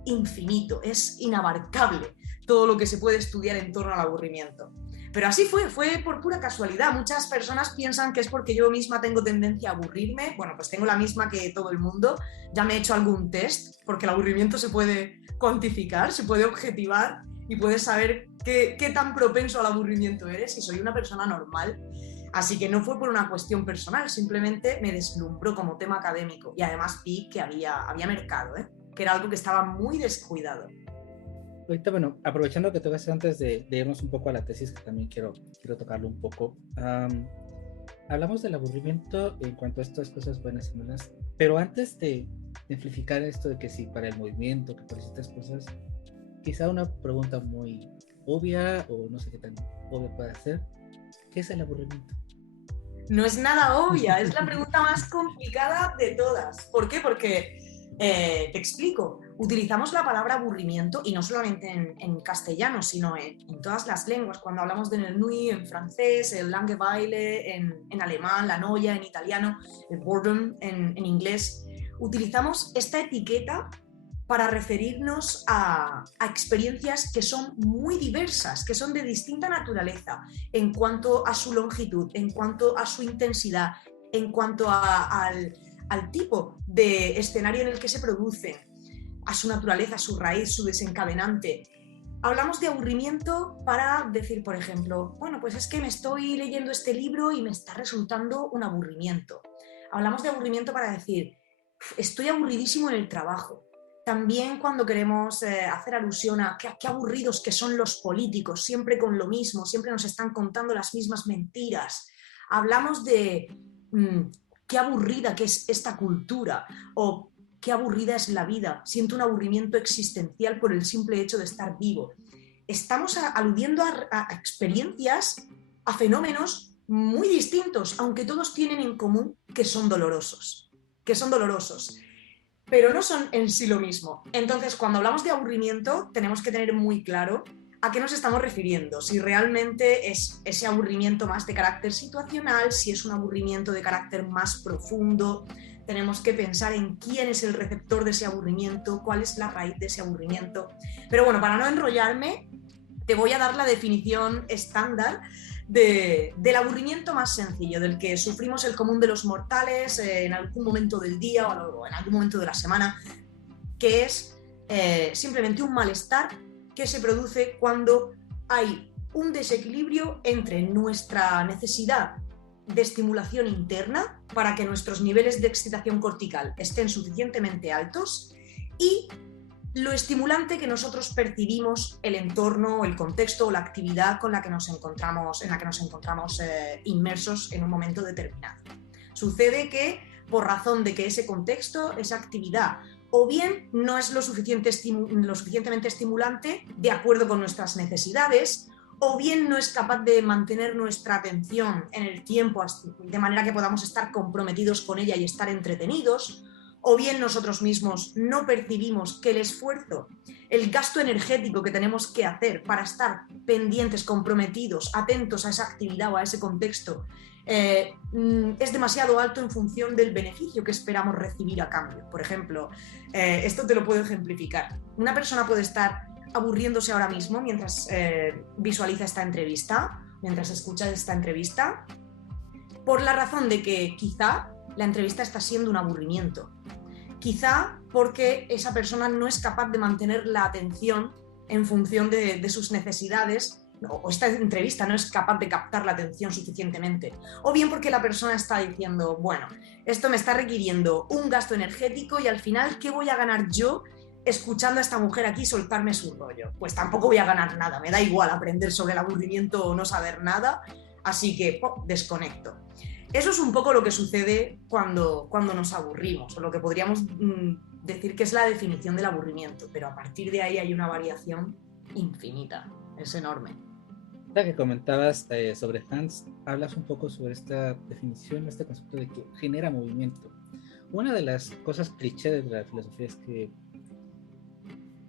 infinito, es inabarcable todo lo que se puede estudiar en torno al aburrimiento. Pero así fue por pura casualidad. Muchas personas piensan que es porque yo misma tengo tendencia a aburrirme. Bueno, pues tengo la misma que todo el mundo. Ya me he hecho algún test, porque el aburrimiento se puede cuantificar, se puede objetivar y puedes saber qué tan propenso al aburrimiento eres, si soy una persona normal. Así que no fue por una cuestión personal, simplemente me deslumbró como tema académico y además vi que había mercado, que era algo que estaba muy descuidado. Ahorita, bueno, aprovechando que tocas antes de irnos un poco a la tesis, que también quiero tocarlo un poco, hablamos del aburrimiento en cuanto a estas cosas buenas y malas, pero antes de ejemplificar esto de que si para el movimiento, que para ciertas cosas, quizá una pregunta muy obvia o no sé qué tan obvia puede ser, ¿qué es el aburrimiento? No es nada obvia, es la pregunta más complicada de todas. ¿Por qué? Porque, te explico, utilizamos la palabra aburrimiento y no solamente en castellano, sino en todas las lenguas. Cuando hablamos del ennui en francés, el Langeweile en alemán, la noia en italiano, el boredom en inglés, utilizamos esta etiqueta para referirnos a experiencias que son muy diversas, que son de distinta naturaleza en cuanto a su longitud, en cuanto a su intensidad, en cuanto al tipo de escenario en el que se producen, a su naturaleza, su raíz, su desencadenante. Hablamos de aburrimiento para decir, por ejemplo, bueno, pues es que me estoy leyendo este libro y me está resultando un aburrimiento. Hablamos de aburrimiento para decir, estoy aburridísimo en el trabajo. También cuando queremos hacer alusión a qué aburridos que son los políticos, siempre con lo mismo, siempre nos están contando las mismas mentiras. Hablamos de qué aburrida que es esta cultura o qué aburrida es la vida. Siento un aburrimiento existencial por el simple hecho de estar vivo. Estamos aludiendo a experiencias, a fenómenos muy distintos, aunque todos tienen en común que son dolorosos. Pero no son en sí lo mismo. Entonces, cuando hablamos de aburrimiento, tenemos que tener muy claro a qué nos estamos refiriendo. Si realmente es ese aburrimiento más de carácter situacional, si es un aburrimiento de carácter más profundo. Tenemos que pensar en quién es el receptor de ese aburrimiento, cuál es la raíz de ese aburrimiento. Pero bueno, para no enrollarme, te voy a dar la definición estándar del aburrimiento más sencillo, del que sufrimos el común de los mortales en algún momento del día o en algún momento de la semana, que es simplemente un malestar que se produce cuando hay un desequilibrio entre nuestra necesidad de estimulación interna para que nuestros niveles de excitación cortical estén suficientemente altos y lo estimulante que nosotros percibimos el entorno, el contexto o la actividad con la que nos encontramos, inmersos en un momento determinado. Sucede que, por razón de que ese contexto, esa actividad, o bien no es lo suficientemente estimulante de acuerdo con nuestras necesidades, o bien no es capaz de mantener nuestra atención en el tiempo de manera que podamos estar comprometidos con ella y estar entretenidos, o bien nosotros mismos no percibimos que el esfuerzo, el gasto energético que tenemos que hacer para estar pendientes, comprometidos, atentos a esa actividad o a ese contexto, es demasiado alto en función del beneficio que esperamos recibir a cambio. Por ejemplo, esto te lo puedo ejemplificar. Una persona puede estar aburriéndose ahora mismo mientras visualiza esta entrevista, mientras escucha esta entrevista, por la razón de que quizá la entrevista está siendo un aburrimiento. Quizá porque esa persona no es capaz de mantener la atención en función de sus necesidades, o esta entrevista no es capaz de captar la atención suficientemente. O bien porque la persona está diciendo, bueno, esto me está requiriendo un gasto energético y al final, ¿qué voy a ganar yo escuchando a esta mujer aquí soltarme su rollo? Pues tampoco voy a ganar nada, me da igual aprender sobre el aburrimiento o no saber nada, así que desconecto. Eso es un poco lo que sucede cuando nos aburrimos, o lo que podríamos decir que es la definición del aburrimiento, pero a partir de ahí hay una variación infinita, es enorme. La que comentabas sobre Hans, hablas un poco sobre esta definición, este concepto de que genera movimiento. Una de las cosas cliché de la filosofía es que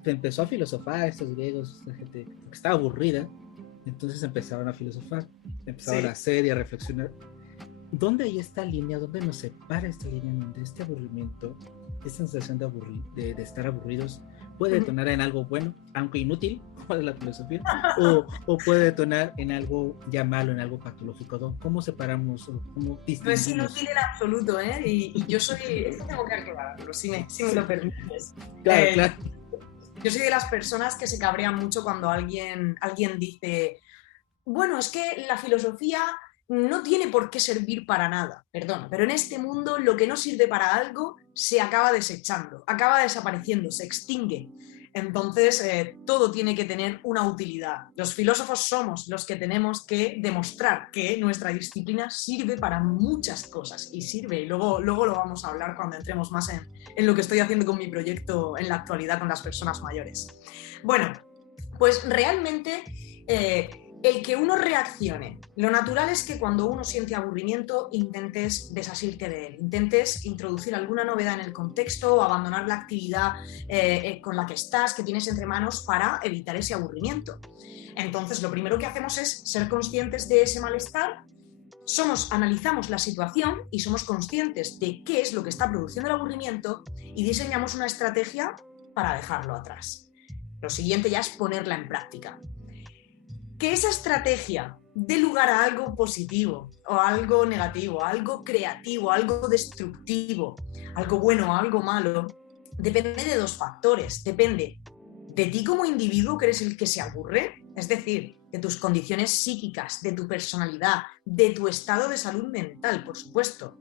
se empezó a filosofar estos griegos, esta gente que estaba aburrida, entonces empezaron a filosofar, empezaron a hacer y a reflexionar. ¿Dónde hay esta línea? ¿Dónde nos separa esta línea en donde este aburrimiento, esta sensación de estar aburridos, puede detonar en algo bueno, aunque inútil, como de la filosofía, o puede detonar en algo ya malo, en algo patológico? ¿Cómo separamos o cómo distinguimos? No es inútil en absoluto, ¿eh? Y yo soy... Esto tengo que aclararlo, si me lo permites. Claro. Yo soy de las personas que se cabrean mucho cuando alguien dice, bueno, es que la filosofía no tiene por qué servir para nada, perdón, pero en este mundo lo que no sirve para algo se acaba desechando, acaba desapareciendo, se extingue. Entonces, todo tiene que tener una utilidad. Los filósofos somos los que tenemos que demostrar que nuestra disciplina sirve para muchas cosas y sirve. Y luego lo vamos a hablar cuando entremos más en lo que estoy haciendo con mi proyecto en la actualidad con las personas mayores. Bueno, pues realmente el que uno reaccione, lo natural es que cuando uno siente aburrimiento intentes desasirte de él, intentes introducir alguna novedad en el contexto o abandonar la actividad con la que estás, que tienes entre manos, para evitar ese aburrimiento. Entonces, lo primero que hacemos es ser conscientes de ese malestar, analizamos la situación y somos conscientes de qué es lo que está produciendo el aburrimiento y diseñamos una estrategia para dejarlo atrás. Lo siguiente ya es ponerla en práctica. Que esa estrategia dé lugar a algo positivo o algo negativo, algo creativo, algo destructivo, algo bueno o algo malo, depende de dos factores. Depende de ti como individuo, que eres el que se aburre, es decir, de tus condiciones psíquicas, de tu personalidad, de tu estado de salud mental, por supuesto.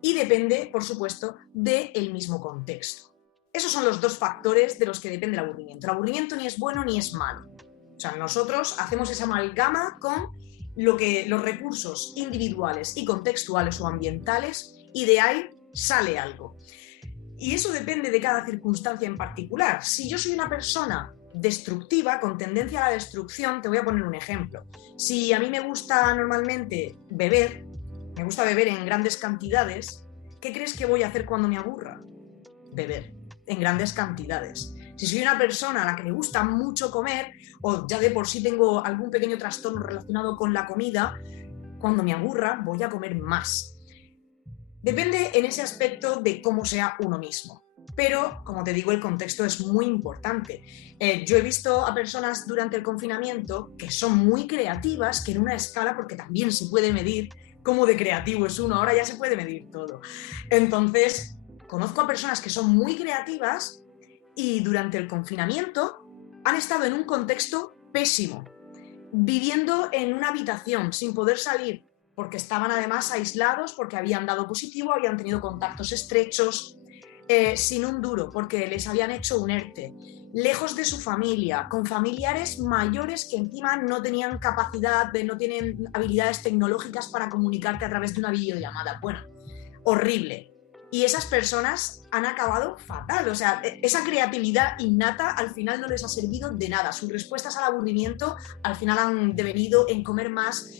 Y depende, por supuesto, del mismo contexto. Esos son los dos factores de los que depende el aburrimiento. El aburrimiento ni es bueno ni es malo. O sea, nosotros hacemos esa amalgama con los recursos individuales y contextuales o ambientales, y de ahí sale algo. Y eso depende de cada circunstancia en particular. Si yo soy una persona destructiva, con tendencia a la destrucción, te voy a poner un ejemplo. Si a mí me gusta normalmente beber, me gusta beber en grandes cantidades, ¿qué crees que voy a hacer cuando me aburra? Beber en grandes cantidades. Si soy una persona a la que le gusta mucho comer, o ya de por sí tengo algún pequeño trastorno relacionado con la comida, cuando me aburra voy a comer más. Depende en ese aspecto de cómo sea uno mismo. Pero, como te digo, el contexto es muy importante. Yo he visto a personas durante el confinamiento que son muy creativas, que en una escala, porque también se puede medir cómo de creativo es uno, ahora ya se puede medir todo. Entonces, conozco a personas que son muy creativas y durante el confinamiento han estado en un contexto pésimo, viviendo en una habitación sin poder salir, porque estaban además aislados, porque habían dado positivo, habían tenido contactos estrechos, sin un duro, porque les habían hecho un ERTE, lejos de su familia, con familiares mayores que encima no tenían capacidad, no tienen habilidades tecnológicas para comunicarte a través de una videollamada. Bueno, horrible. Y esas personas han acabado fatal. O sea, esa creatividad innata al final no les ha servido de nada. Sus respuestas al aburrimiento al final han devenido en comer más,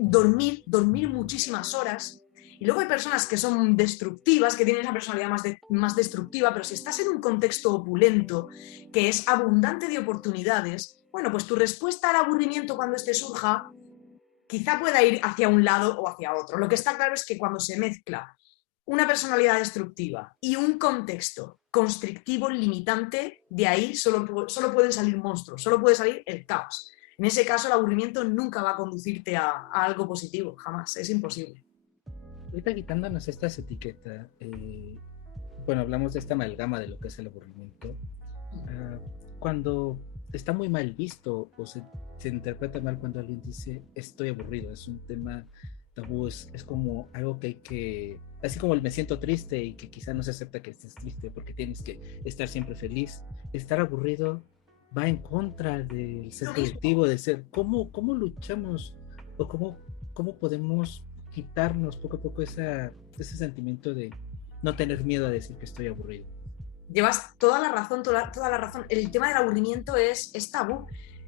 dormir muchísimas horas. Y luego hay personas que son destructivas, que tienen esa personalidad más destructiva, pero si estás en un contexto opulento, que es abundante de oportunidades, bueno, pues tu respuesta al aburrimiento cuando este surja quizá pueda ir hacia un lado o hacia otro. Lo que está claro es que cuando se mezcla una personalidad destructiva y un contexto constrictivo, limitante, de ahí solo pueden salir monstruos, solo puede salir el caos. En ese caso, el aburrimiento nunca va a conducirte a algo positivo, jamás, es imposible. Ahorita quitándonos estas etiquetas, bueno, hablamos de esta amalgama de lo que es el aburrimiento. Cuando está muy mal visto o se interpreta mal cuando alguien dice estoy aburrido, es un tema tabú, es como algo que hay que, así como el me siento triste y que quizá no se acepta que estés triste porque tienes que estar siempre feliz, estar aburrido va en contra del ser productivo, del ser, ¿cómo luchamos o cómo podemos quitarnos poco a poco ese sentimiento de no tener miedo a decir que estoy aburrido? Llevas toda la razón, toda la razón. El tema del aburrimiento es tabú.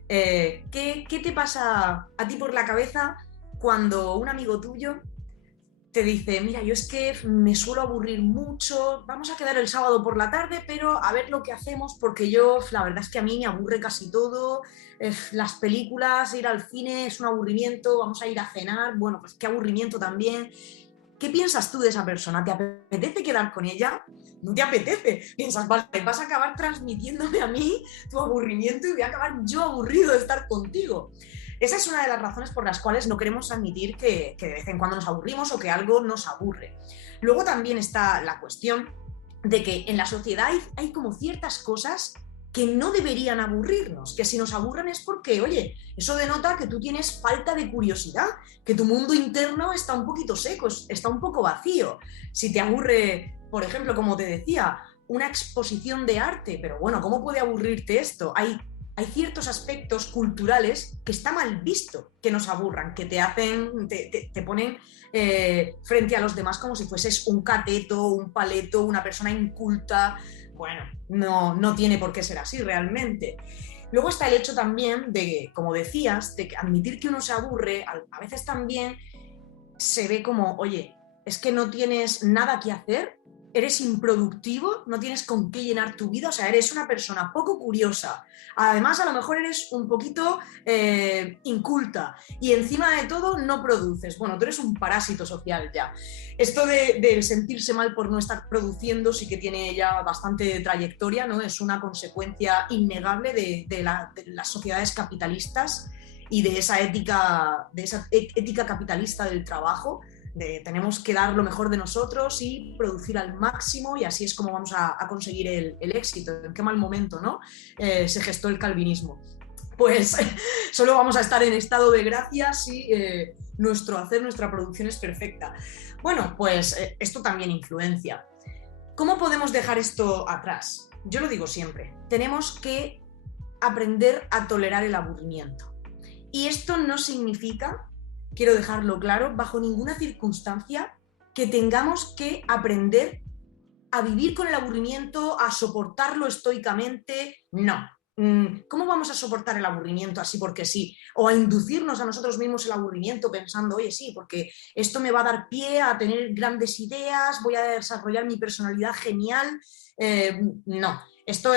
¿Qué te pasa a ti por la cabeza cuando un amigo tuyo te dice, mira, yo es que me suelo aburrir mucho, vamos a quedar el sábado por la tarde, pero a ver lo que hacemos, porque la verdad es que a mí me aburre casi todo, las películas, ir al cine es un aburrimiento, vamos a ir a cenar, bueno, pues qué aburrimiento también. ¿Qué piensas tú de esa persona? ¿Te apetece quedar con ella? No te apetece. Piensas, vale, vas a acabar transmitiéndome a mí tu aburrimiento y voy a acabar yo aburrido de estar contigo. Esa es una de las razones por las cuales no queremos admitir que de vez en cuando nos aburrimos o que algo nos aburre. Luego también está la cuestión de que en la sociedad hay como ciertas cosas que no deberían aburrirnos, que si nos aburren es porque, oye, eso denota que tú tienes falta de curiosidad, que tu mundo interno está un poquito seco, está un poco vacío. Si te aburre, por ejemplo, como te decía, una exposición de arte, pero bueno, ¿cómo puede aburrirte esto? Hay ciertos aspectos culturales que está mal visto que nos aburran, que te ponen frente a los demás como si fueses un cateto, un paleto, una persona inculta. Bueno, no tiene por qué ser así realmente. Luego está el hecho también de, como decías, de admitir que uno se aburre, a veces también se ve como, oye, es que no tienes nada que hacer, eres improductivo, no tienes con qué llenar tu vida, o sea, eres una persona poco curiosa. Además, a lo mejor eres un poquito inculta y encima de todo no produces. Bueno, tú eres un parásito social ya. Esto de sentirse mal por no estar produciendo sí que tiene ya bastante trayectoria, ¿no? Es una consecuencia innegable de las sociedades capitalistas y de esa ética capitalista del trabajo. Tenemos que dar lo mejor de nosotros y producir al máximo, y así es como vamos a conseguir el éxito. En qué mal momento, ¿no? Se gestó el calvinismo. Pues solo vamos a estar en estado de gracia si nuestra producción es perfecta. Bueno, pues esto también influencia. ¿Cómo podemos dejar esto atrás? Yo lo digo siempre, tenemos que aprender a tolerar el aburrimiento. Y esto no significa, quiero dejarlo claro, bajo ninguna circunstancia que tengamos que aprender a vivir con el aburrimiento, a soportarlo estoicamente. No. ¿Cómo vamos a soportar el aburrimiento así porque sí? O a inducirnos a nosotros mismos el aburrimiento pensando, oye, sí, porque esto me va a dar pie a tener grandes ideas, voy a desarrollar mi personalidad genial. No, esto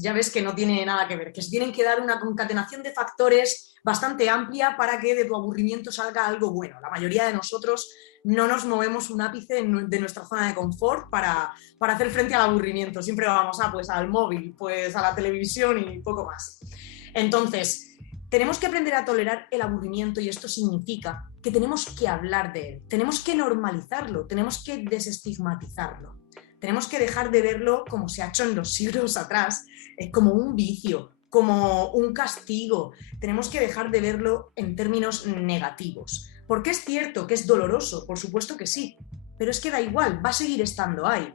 ya ves que no tiene nada que ver, que se tienen que dar una concatenación de factores bastante amplia para que de tu aburrimiento salga algo bueno. La mayoría de nosotros no nos movemos un ápice de nuestra zona de confort para hacer frente al aburrimiento. Siempre vamos pues al móvil, pues a la televisión y poco más. Entonces, tenemos que aprender a tolerar el aburrimiento y esto significa que tenemos que hablar de él, tenemos que normalizarlo, tenemos que desestigmatizarlo. Tenemos que dejar de verlo como se ha hecho en los siglos atrás, como un vicio, como un castigo. Tenemos que dejar de verlo en términos negativos. Porque es cierto que es doloroso, por supuesto que sí, pero es que da igual, va a seguir estando ahí.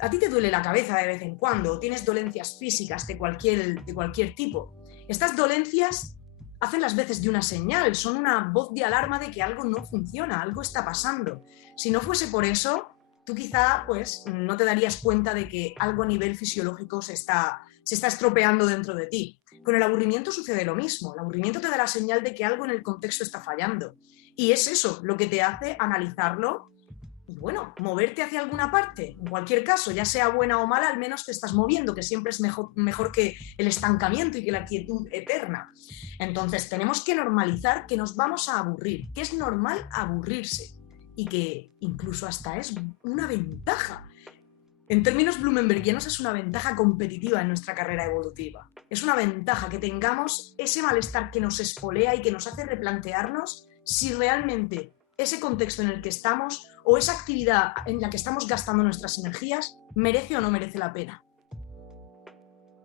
A ti te duele la cabeza de vez en cuando, tienes dolencias físicas de cualquier tipo. Estas dolencias hacen las veces de una señal, son una voz de alarma de que algo no funciona, algo está pasando. Si no fuese por eso, tú quizá pues, no te darías cuenta de que algo a nivel fisiológico se está estropeando dentro de ti. Con el aburrimiento sucede lo mismo. El aburrimiento te da la señal de que algo en el contexto está fallando. Y es eso lo que te hace analizarlo y, bueno, moverte hacia alguna parte. En cualquier caso, ya sea buena o mala, al menos te estás moviendo, que siempre es mejor que el estancamiento y que la quietud eterna. Entonces, tenemos que normalizar que nos vamos a aburrir, que es normal aburrirse y que incluso hasta es una ventaja. En términos blumenbergianos es una ventaja competitiva en nuestra carrera evolutiva. Es una ventaja que tengamos ese malestar que nos espolea y que nos hace replantearnos si realmente ese contexto en el que estamos o esa actividad en la que estamos gastando nuestras energías merece o no merece la pena.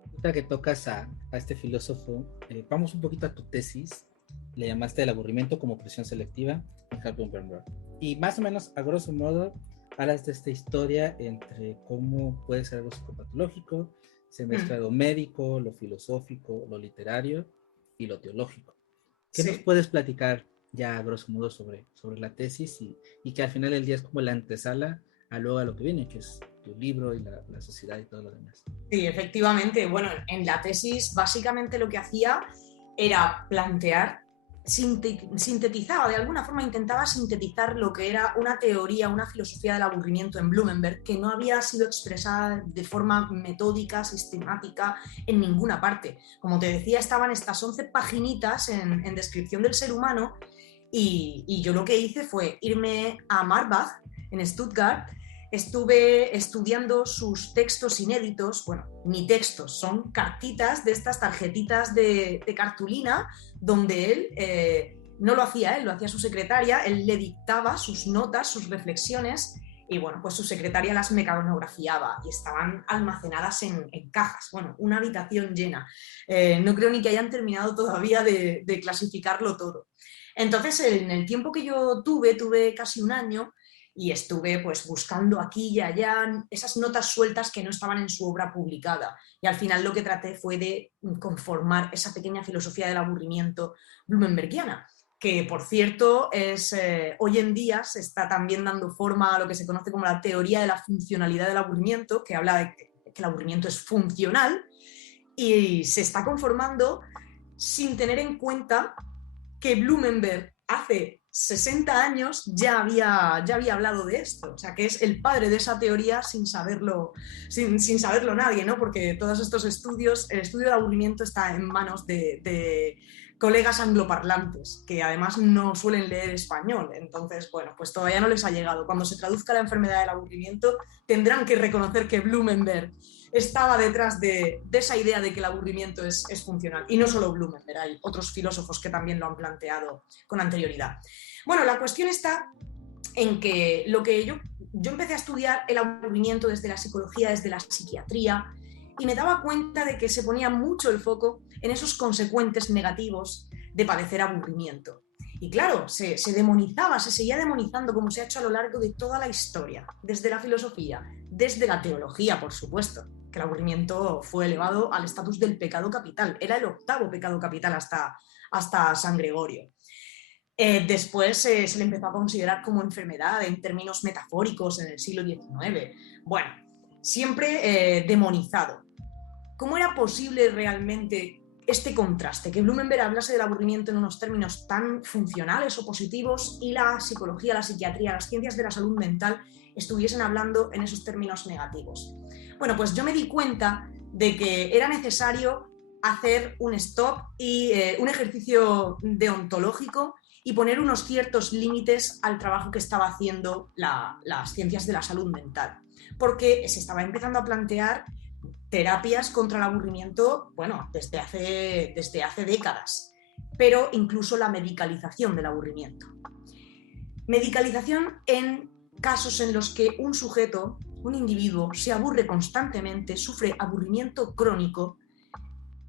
Ahorita que tocas a este filósofo, vamos un poquito a tu tesis. Le llamaste el aburrimiento como presión selectiva en Hartmut Bernburg. Y más o menos, a grosso modo, hablas de esta historia entre cómo puede ser algo psicopatológico, se mezcla lo médico, lo filosófico, lo literario y lo teológico. ¿Qué nos puedes platicar ya a grosso modo sobre la tesis y que al final del día es como la antesala a luego a lo que viene, que es tu libro y la sociedad y todo lo demás? Sí, efectivamente. Bueno, en la tesis básicamente lo que hacía era plantear, sintetizaba, de alguna forma intentaba sintetizar lo que era una teoría, una filosofía del aburrimiento en Blumenberg que no había sido expresada de forma metódica, sistemática en ninguna parte. Como te decía, estaban estas 11 paginitas en descripción del ser humano y yo lo que hice fue irme a Marbach, en Stuttgart. Estuve estudiando sus textos inéditos, bueno, ni textos, son cartitas de estas tarjetitas de cartulina, donde él, no lo hacía él, lo hacía su secretaria, él le dictaba sus notas, sus reflexiones, y bueno, pues su secretaria las mecanografiaba y estaban almacenadas en cajas, bueno, una habitación llena. No creo ni que hayan terminado todavía de clasificarlo todo. Entonces, en el tiempo que yo tuve casi un año, y estuve pues buscando aquí y allá esas notas sueltas que no estaban en su obra publicada. Y al final lo que traté fue de conformar esa pequeña filosofía del aburrimiento blumenbergiana, que por cierto es, hoy en día se está también dando forma a lo que se conoce como la teoría de la funcionalidad del aburrimiento, que habla de que el aburrimiento es funcional y se está conformando sin tener en cuenta que Blumenberg hace 60 años ya había hablado de esto, o sea, que es el padre de esa teoría sin saberlo nadie, ¿no? Porque todos estos estudios, el estudio del aburrimiento está en manos de colegas angloparlantes, que además no suelen leer español, entonces, bueno, pues todavía no les ha llegado. Cuando se traduzca la enfermedad del aburrimiento, tendrán que reconocer que Blumenberg estaba detrás de esa idea de que el aburrimiento es funcional. Y no solo Blumenberg, hay otros filósofos que también lo han planteado con anterioridad. Bueno, la cuestión está en que lo que yo empecé a estudiar el aburrimiento desde la psicología, desde la psiquiatría, y me daba cuenta de que se ponía mucho el foco en esos consecuentes negativos de padecer aburrimiento. Y claro, se demonizaba, se seguía demonizando como se ha hecho a lo largo de toda la historia, desde la filosofía, desde la teología, por supuesto, que el aburrimiento fue elevado al estatus del pecado capital, era el 8º pecado capital hasta San Gregorio. Después se le empezó a considerar como enfermedad en términos metafóricos en el siglo XIX. Bueno, siempre demonizado. ¿Cómo era posible realmente este contraste? Que Blumenberg hablase del aburrimiento en unos términos tan funcionales o positivos y la psicología, la psiquiatría, las ciencias de la salud mental estuviesen hablando en esos términos negativos. Bueno, pues yo me di cuenta de que era necesario hacer un stop y un ejercicio deontológico y poner unos ciertos límites al trabajo que estaba haciendo las ciencias de la salud mental, porque se estaba empezando a plantear terapias contra el aburrimiento, bueno, desde hace décadas, pero incluso la medicalización del aburrimiento. Medicalización en casos en los que un sujeto, un individuo, se aburre constantemente, sufre aburrimiento crónico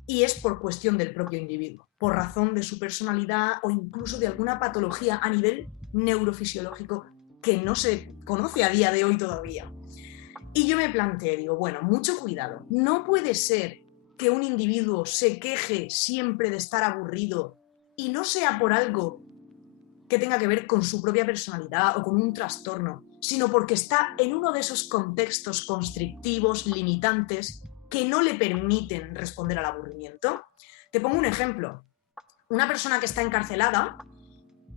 y es por cuestión del propio individuo, por razón de su personalidad o incluso de alguna patología a nivel neurofisiológico que no se conoce a día de hoy todavía. Y yo me planteé, digo, bueno, mucho cuidado, no puede ser que un individuo se queje siempre de estar aburrido y no sea por algo que tenga que ver con su propia personalidad o con un trastorno, sino porque está en uno de esos contextos constrictivos, limitantes, que no le permiten responder al aburrimiento. Te pongo un ejemplo. Una persona que está encarcelada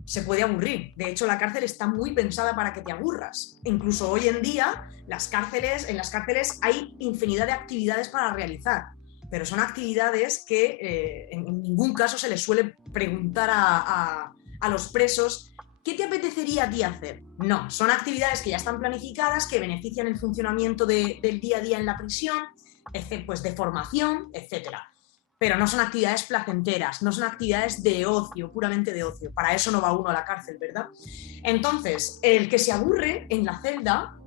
se puede aburrir. De hecho, la cárcel está muy pensada para que te aburras. Incluso hoy en día, en las cárceles hay infinidad de actividades para realizar, pero son actividades que en ningún caso se les suele preguntar a los presos ¿qué te apetecería a ti hacer? No, son actividades que ya están planificadas, que benefician el funcionamiento del día a día en la prisión, pues de formación, etcétera. Pero no son actividades placenteras, no son actividades de ocio, puramente de ocio. Para eso no va uno a la cárcel, ¿verdad? Entonces, el que se aburre en la celda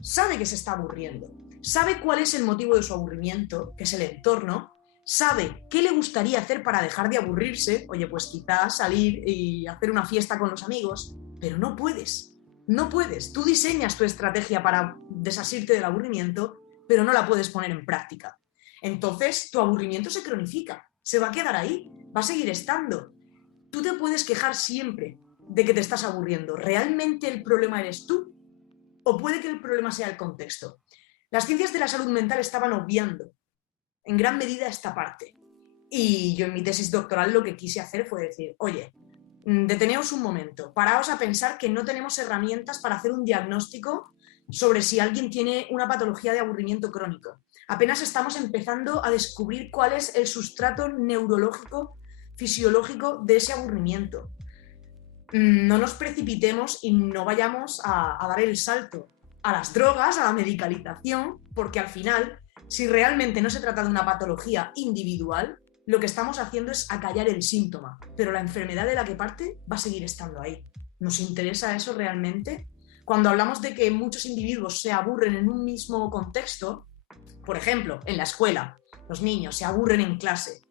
sabe que se está aburriendo, sabe cuál es el motivo de su aburrimiento, que es el entorno, sabe qué le gustaría hacer para dejar de aburrirse, oye, pues quizás salir y hacer una fiesta con los amigos, pero no puedes, no puedes. Tú diseñas tu estrategia para desasirte del aburrimiento, pero no la puedes poner en práctica. Entonces tu aburrimiento se cronifica, se va a quedar ahí, va a seguir estando. Tú te puedes quejar siempre de que te estás aburriendo. ¿Realmente el problema eres tú? ¿O puede que el problema sea el contexto? Las ciencias de la salud mental estaban obviando en gran medida esta parte. Y yo en mi tesis doctoral lo que quise hacer fue decir, oye, deteneos un momento, paraos a pensar que no tenemos herramientas para hacer un diagnóstico sobre si alguien tiene una patología de aburrimiento crónico. Apenas estamos empezando a descubrir cuál es el sustrato neurológico, fisiológico de ese aburrimiento. No nos precipitemos y no vayamos a dar el salto a las drogas, a la medicalización, porque al final, si realmente no se trata de una patología individual, lo que estamos haciendo es acallar el síntoma, pero la enfermedad de la que parte va a seguir estando ahí. ¿Nos interesa eso realmente? Cuando hablamos de que muchos individuos se aburren en un mismo contexto, por ejemplo, en la escuela, los niños se aburren en clase,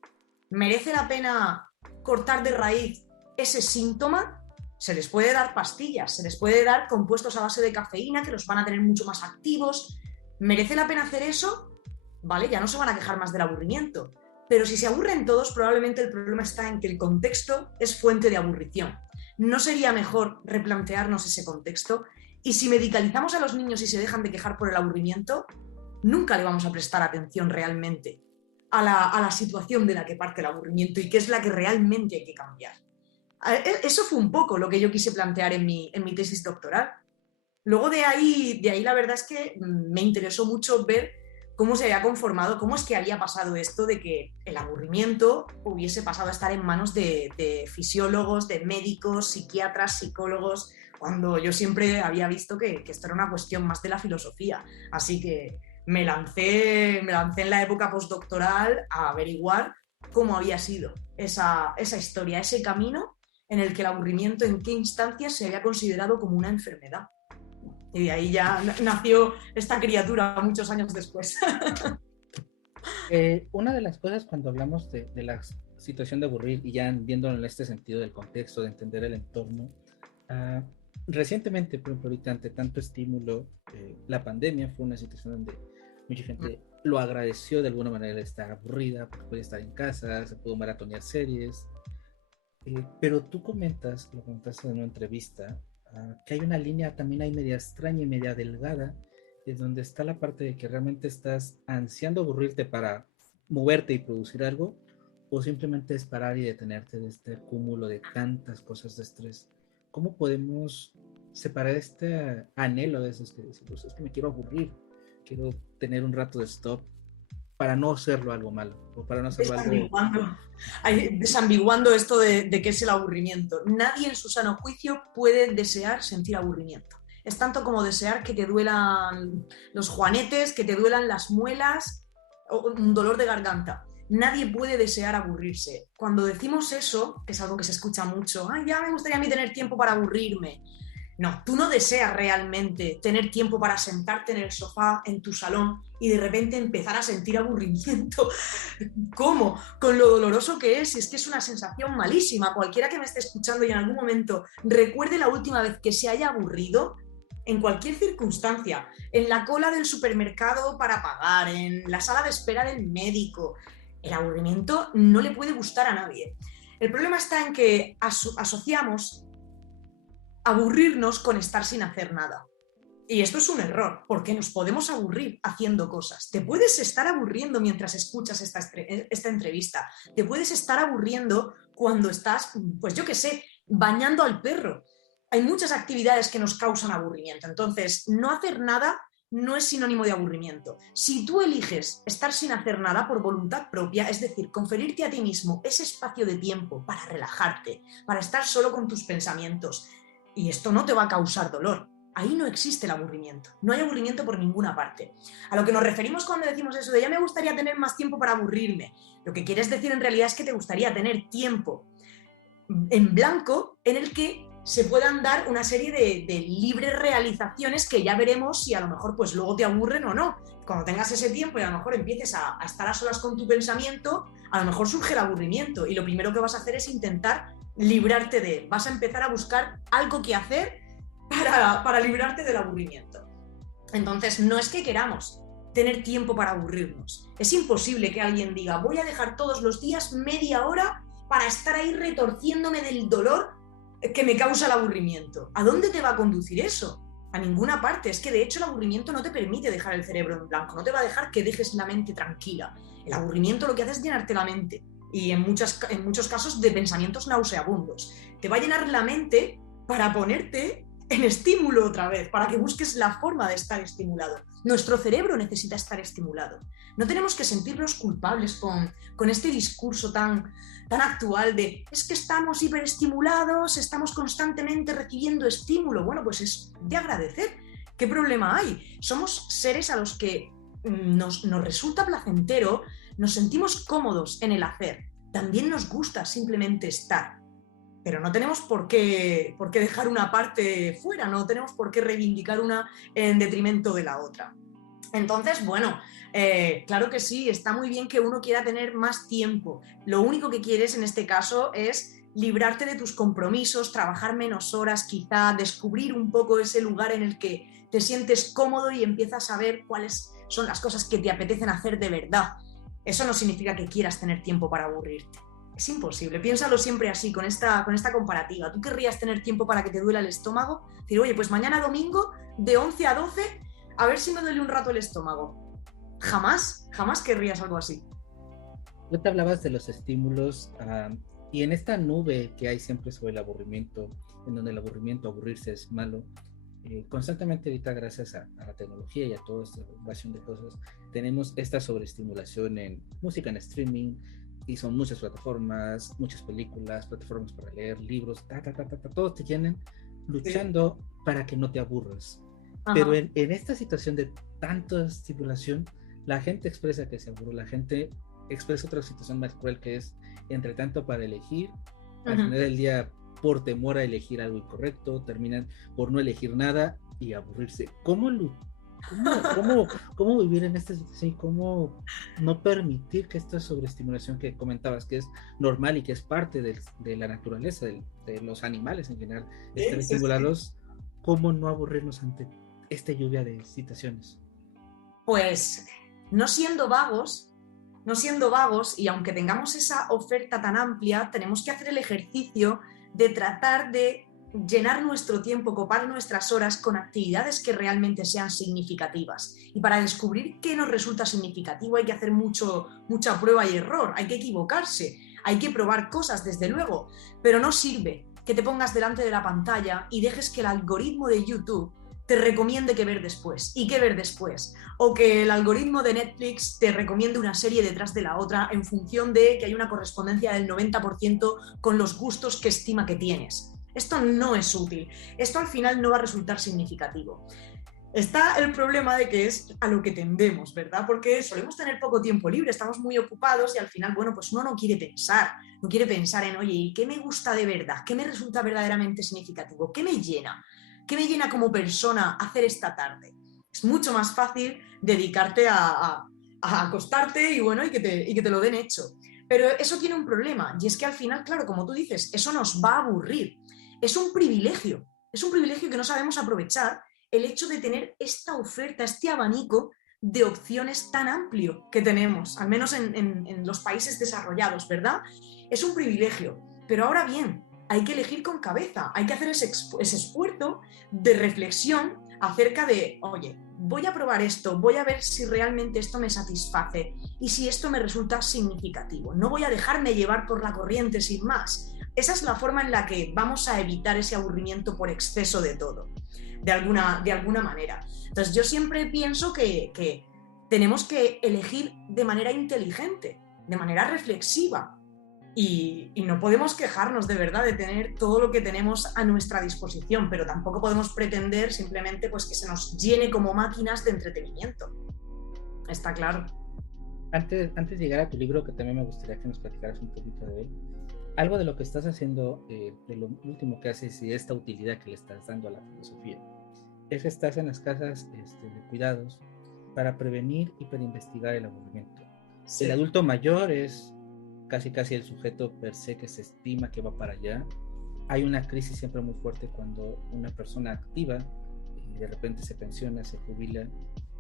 ¿merece la pena cortar de raíz ese síntoma? se les puede dar pastillas, se les puede dar compuestos a base de cafeína que los van a tener mucho más activos. ¿Merece la pena hacer eso? Vale, ya no se van a quejar más del aburrimiento. Pero si se aburren todos, probablemente el problema está en que el contexto es fuente de aburrición. ¿No sería mejor replantearnos ese contexto? Y si medicalizamos a los niños y se dejan de quejar por el aburrimiento, nunca le vamos a prestar atención realmente a la situación de la que parte el aburrimiento y qué es la que realmente hay que cambiar. Eso fue un poco lo que yo quise plantear en mi tesis doctoral. Luego de ahí la verdad es que me interesó mucho ver cómo se había conformado, cómo es que había pasado esto de que el aburrimiento hubiese pasado a estar en manos de fisiólogos, de médicos, psiquiatras, psicólogos, cuando yo siempre había visto que esto era una cuestión más de la filosofía. Así que me lancé en la época postdoctoral a averiguar cómo había sido esa historia, ese camino en el que el aburrimiento, en qué instancias se había considerado como una enfermedad. Y de ahí ya nació esta criatura muchos años después. Una de las cosas cuando hablamos de la situación de aburrir, y ya viéndolo en este sentido del contexto, de entender el entorno, recientemente, por ejemplo, ahorita ante tanto estímulo, la pandemia fue una situación donde mucha gente lo agradeció de alguna manera, estar aburrida, porque podía estar en casa, se pudo maratonear series. Pero tú lo comentaste en una entrevista, que hay una línea también ahí media extraña y media delgada, es donde está la parte de que realmente estás ansiando aburrirte para moverte y producir algo, o simplemente es parar y detenerte de este cúmulo de tantas cosas de estrés. ¿Cómo podemos separar este anhelo de esos que decimos, es que me quiero aburrir, quiero tener un rato de stop, para no hacerlo algo malo, o para no hacerlo desambiguando esto de qué es el aburrimiento. Nadie en su sano juicio puede desear sentir aburrimiento. Es tanto como desear que te duelan los juanetes, que te duelan las muelas, o un dolor de garganta. Nadie puede desear aburrirse. Cuando decimos eso, que es algo que se escucha mucho, ya me gustaría a mí tener tiempo para aburrirme. No, tú no deseas realmente tener tiempo para sentarte en el sofá, en tu salón, y de repente empezar a sentir aburrimiento. ¿Cómo? Con lo doloroso que es, y es que es una sensación malísima. Cualquiera que me esté escuchando y en algún momento recuerde la última vez que se haya aburrido, en cualquier circunstancia, en la cola del supermercado para pagar, en la sala de espera del médico, el aburrimiento no le puede gustar a nadie. El problema está en que asociamos aburrirnos con estar sin hacer nada. Y esto es un error, porque nos podemos aburrir haciendo cosas. Te puedes estar aburriendo mientras escuchas esta entrevista. Te puedes estar aburriendo cuando estás, pues yo qué sé, bañando al perro. Hay muchas actividades que nos causan aburrimiento. Entonces, no hacer nada no es sinónimo de aburrimiento. Si tú eliges estar sin hacer nada por voluntad propia, es decir, conferirte a ti mismo ese espacio de tiempo para relajarte, para estar solo con tus pensamientos, y esto no te va a causar dolor, ahí no existe el aburrimiento. No hay aburrimiento por ninguna parte. A lo que nos referimos cuando decimos eso de ya me gustaría tener más tiempo para aburrirme, lo que quieres decir en realidad es que te gustaría tener tiempo en blanco en el que se puedan dar una serie de libres realizaciones que ya veremos si a lo mejor pues luego te aburren o no. Cuando tengas ese tiempo y a lo mejor empieces a estar a solas con tu pensamiento, a lo mejor surge el aburrimiento y lo primero que vas a hacer es intentar librarte de él. Vas a empezar a buscar algo que hacer para librarte del aburrimiento. Entonces, no es que queramos tener tiempo para aburrirnos. Es imposible que alguien diga, voy a dejar todos los días media hora para estar ahí retorciéndome del dolor que me causa el aburrimiento. ¿A dónde te va a conducir eso? A ninguna parte. Es que de hecho el aburrimiento no te permite dejar el cerebro en blanco, no te va a dejar que dejes la mente tranquila. El aburrimiento lo que hace es llenarte la mente, y en muchos casos de pensamientos nauseabundos. Te va a llenar la mente para ponerte en estímulo otra vez, para que busques la forma de estar estimulado. Nuestro cerebro necesita estar estimulado. No tenemos que sentirnos culpables con este discurso tan actual de es que estamos hiperestimulados, estamos constantemente recibiendo estímulo. Bueno, pues es de agradecer. ¿Qué problema hay? Somos seres a los que nos resulta placentero, nos sentimos cómodos en el hacer. También nos gusta simplemente estar. Pero no tenemos por qué dejar una parte fuera, no tenemos por qué reivindicar una en detrimento de la otra. Entonces, bueno, claro que sí, está muy bien que uno quiera tener más tiempo. Lo único que quieres en este caso es librarte de tus compromisos, trabajar menos horas, quizá descubrir un poco ese lugar en el que te sientes cómodo y empiezas a ver cuáles son las cosas que te apetecen hacer de verdad. Eso no significa que quieras tener tiempo para aburrirte. Es imposible. Piénsalo siempre así, con esta comparativa. ¿Tú querrías tener tiempo para que te duela el estómago? Decir, oye, pues mañana domingo, de 11 a 12, a ver si me duele un rato el estómago. Jamás querrías algo así. Tú te hablabas de los estímulos y en esta nube que hay siempre sobre el aburrimiento, en donde el aburrirse es malo, constantemente ahorita gracias a la tecnología y a toda esta invasión de cosas, tenemos esta sobreestimulación en música, en streaming, y son muchas plataformas, muchas películas, plataformas para leer, libros, todos te llenan luchando para que no te aburras. Ajá. Pero en esta situación de tanta estimulación, la gente expresa que se aburre, la gente expresa otra situación más cruel que es, entre tanto para elegir, al final del día, por temor a elegir algo incorrecto, terminan por no elegir nada y aburrirse. ¿Cómo vivir en esta situación y cómo no permitir que esta sobreestimulación que comentabas, que es normal y que es parte de la naturaleza, de los animales en general, estén estimulados, cómo no aburrirnos ante esta lluvia de situaciones? Pues no siendo vagos, y aunque tengamos esa oferta tan amplia, tenemos que hacer el ejercicio de tratar de llenar nuestro tiempo, copar nuestras horas con actividades que realmente sean significativas. Y para descubrir qué nos resulta significativo hay que hacer mucha prueba y error, hay que equivocarse, hay que probar cosas, desde luego, pero no sirve que te pongas delante de la pantalla y dejes que el algoritmo de YouTube te recomiende qué ver después y qué ver después, o que el algoritmo de Netflix te recomiende una serie detrás de la otra en función de que hay una correspondencia del 90% con los gustos que estima que tienes. Esto no es útil, esto al final no va a resultar significativo. Está el problema de que es a lo que tendemos, ¿verdad? Porque solemos tener poco tiempo libre, estamos muy ocupados y al final, bueno, pues uno no quiere pensar en, oye, ¿y qué me gusta de verdad? ¿Qué me resulta verdaderamente significativo? ¿Qué me llena? ¿Qué me llena como persona hacer esta tarde? Es mucho más fácil dedicarte a acostarte y bueno, y que te lo den hecho. Pero eso tiene un problema, y es que al final, claro, como tú dices, eso nos va a aburrir. Es un privilegio que no sabemos aprovechar, el hecho de tener esta oferta, este abanico de opciones tan amplio que tenemos, al menos en los países desarrollados, ¿verdad? Es un privilegio, pero ahora bien, hay que elegir con cabeza, hay que hacer ese esfuerzo de reflexión acerca de, oye, voy a probar esto, voy a ver si realmente esto me satisface y si esto me resulta significativo. No voy a dejarme llevar por la corriente sin más. Esa es la forma en la que vamos a evitar ese aburrimiento por exceso de todo, de alguna manera. Entonces yo siempre pienso que tenemos que elegir de manera inteligente, de manera reflexiva, y no podemos quejarnos de verdad de tener todo lo que tenemos a nuestra disposición, pero tampoco podemos pretender simplemente pues, que se nos llene como máquinas de entretenimiento. Está claro. Antes de llegar a tu libro, que también me gustaría que nos platicaras un poquito de él, algo de lo que estás haciendo, de lo último que haces y esta utilidad que le estás dando a la filosofía, es que estás en las casas de cuidados para prevenir y para investigar el aburrimiento. Sí. El adulto mayor es casi el sujeto per se que se estima que va para allá. Hay una crisis siempre muy fuerte cuando una persona activa de repente se pensiona, se jubila,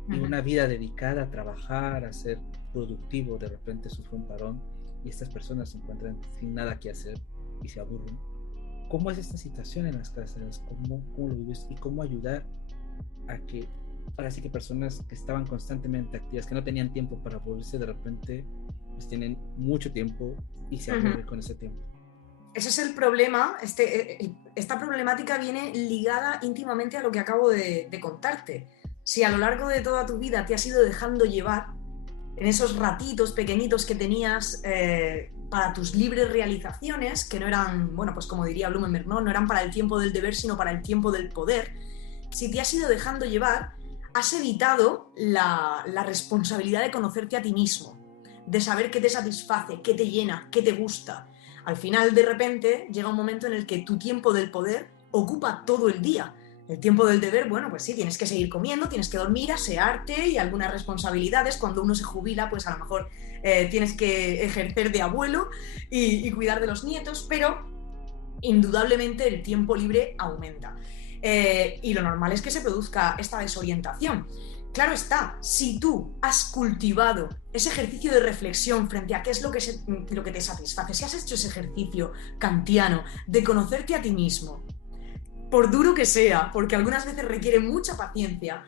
y una vida dedicada a trabajar, a ser productivo, de repente sufre un parón y estas personas se encuentran sin nada que hacer y se aburren. ¿Cómo es esta situación en las casas? ¿Cómo lo vives? ¿Y cómo ayudar a que, ahora sí que personas que estaban constantemente activas, que no tenían tiempo para aburrirse, de repente pues tienen mucho tiempo y se aburren con ese tiempo? Ese es el problema. Esta problemática viene ligada íntimamente a lo que acabo de contarte. Si a lo largo de toda tu vida te has ido dejando llevar en esos ratitos pequeñitos que tenías para tus libres realizaciones, que no eran, bueno, pues como diría Blumenberg, no eran para el tiempo del deber, sino para el tiempo del poder, si te has ido dejando llevar, has evitado la responsabilidad de conocerte a ti mismo, de saber qué te satisface, qué te llena, qué te gusta. Al final, de repente, llega un momento en el que tu tiempo del poder ocupa todo el día. El tiempo del deber, bueno, pues sí, tienes que seguir comiendo, tienes que dormir, asearte y algunas responsabilidades. Cuando uno se jubila, pues a lo mejor tienes que ejercer de abuelo y cuidar de los nietos, pero indudablemente el tiempo libre aumenta. Y lo normal es que se produzca esta desorientación. Claro está, si tú has cultivado ese ejercicio de reflexión frente a qué es lo que te satisface, si has hecho ese ejercicio kantiano de conocerte a ti mismo, por duro que sea, porque algunas veces requiere mucha paciencia,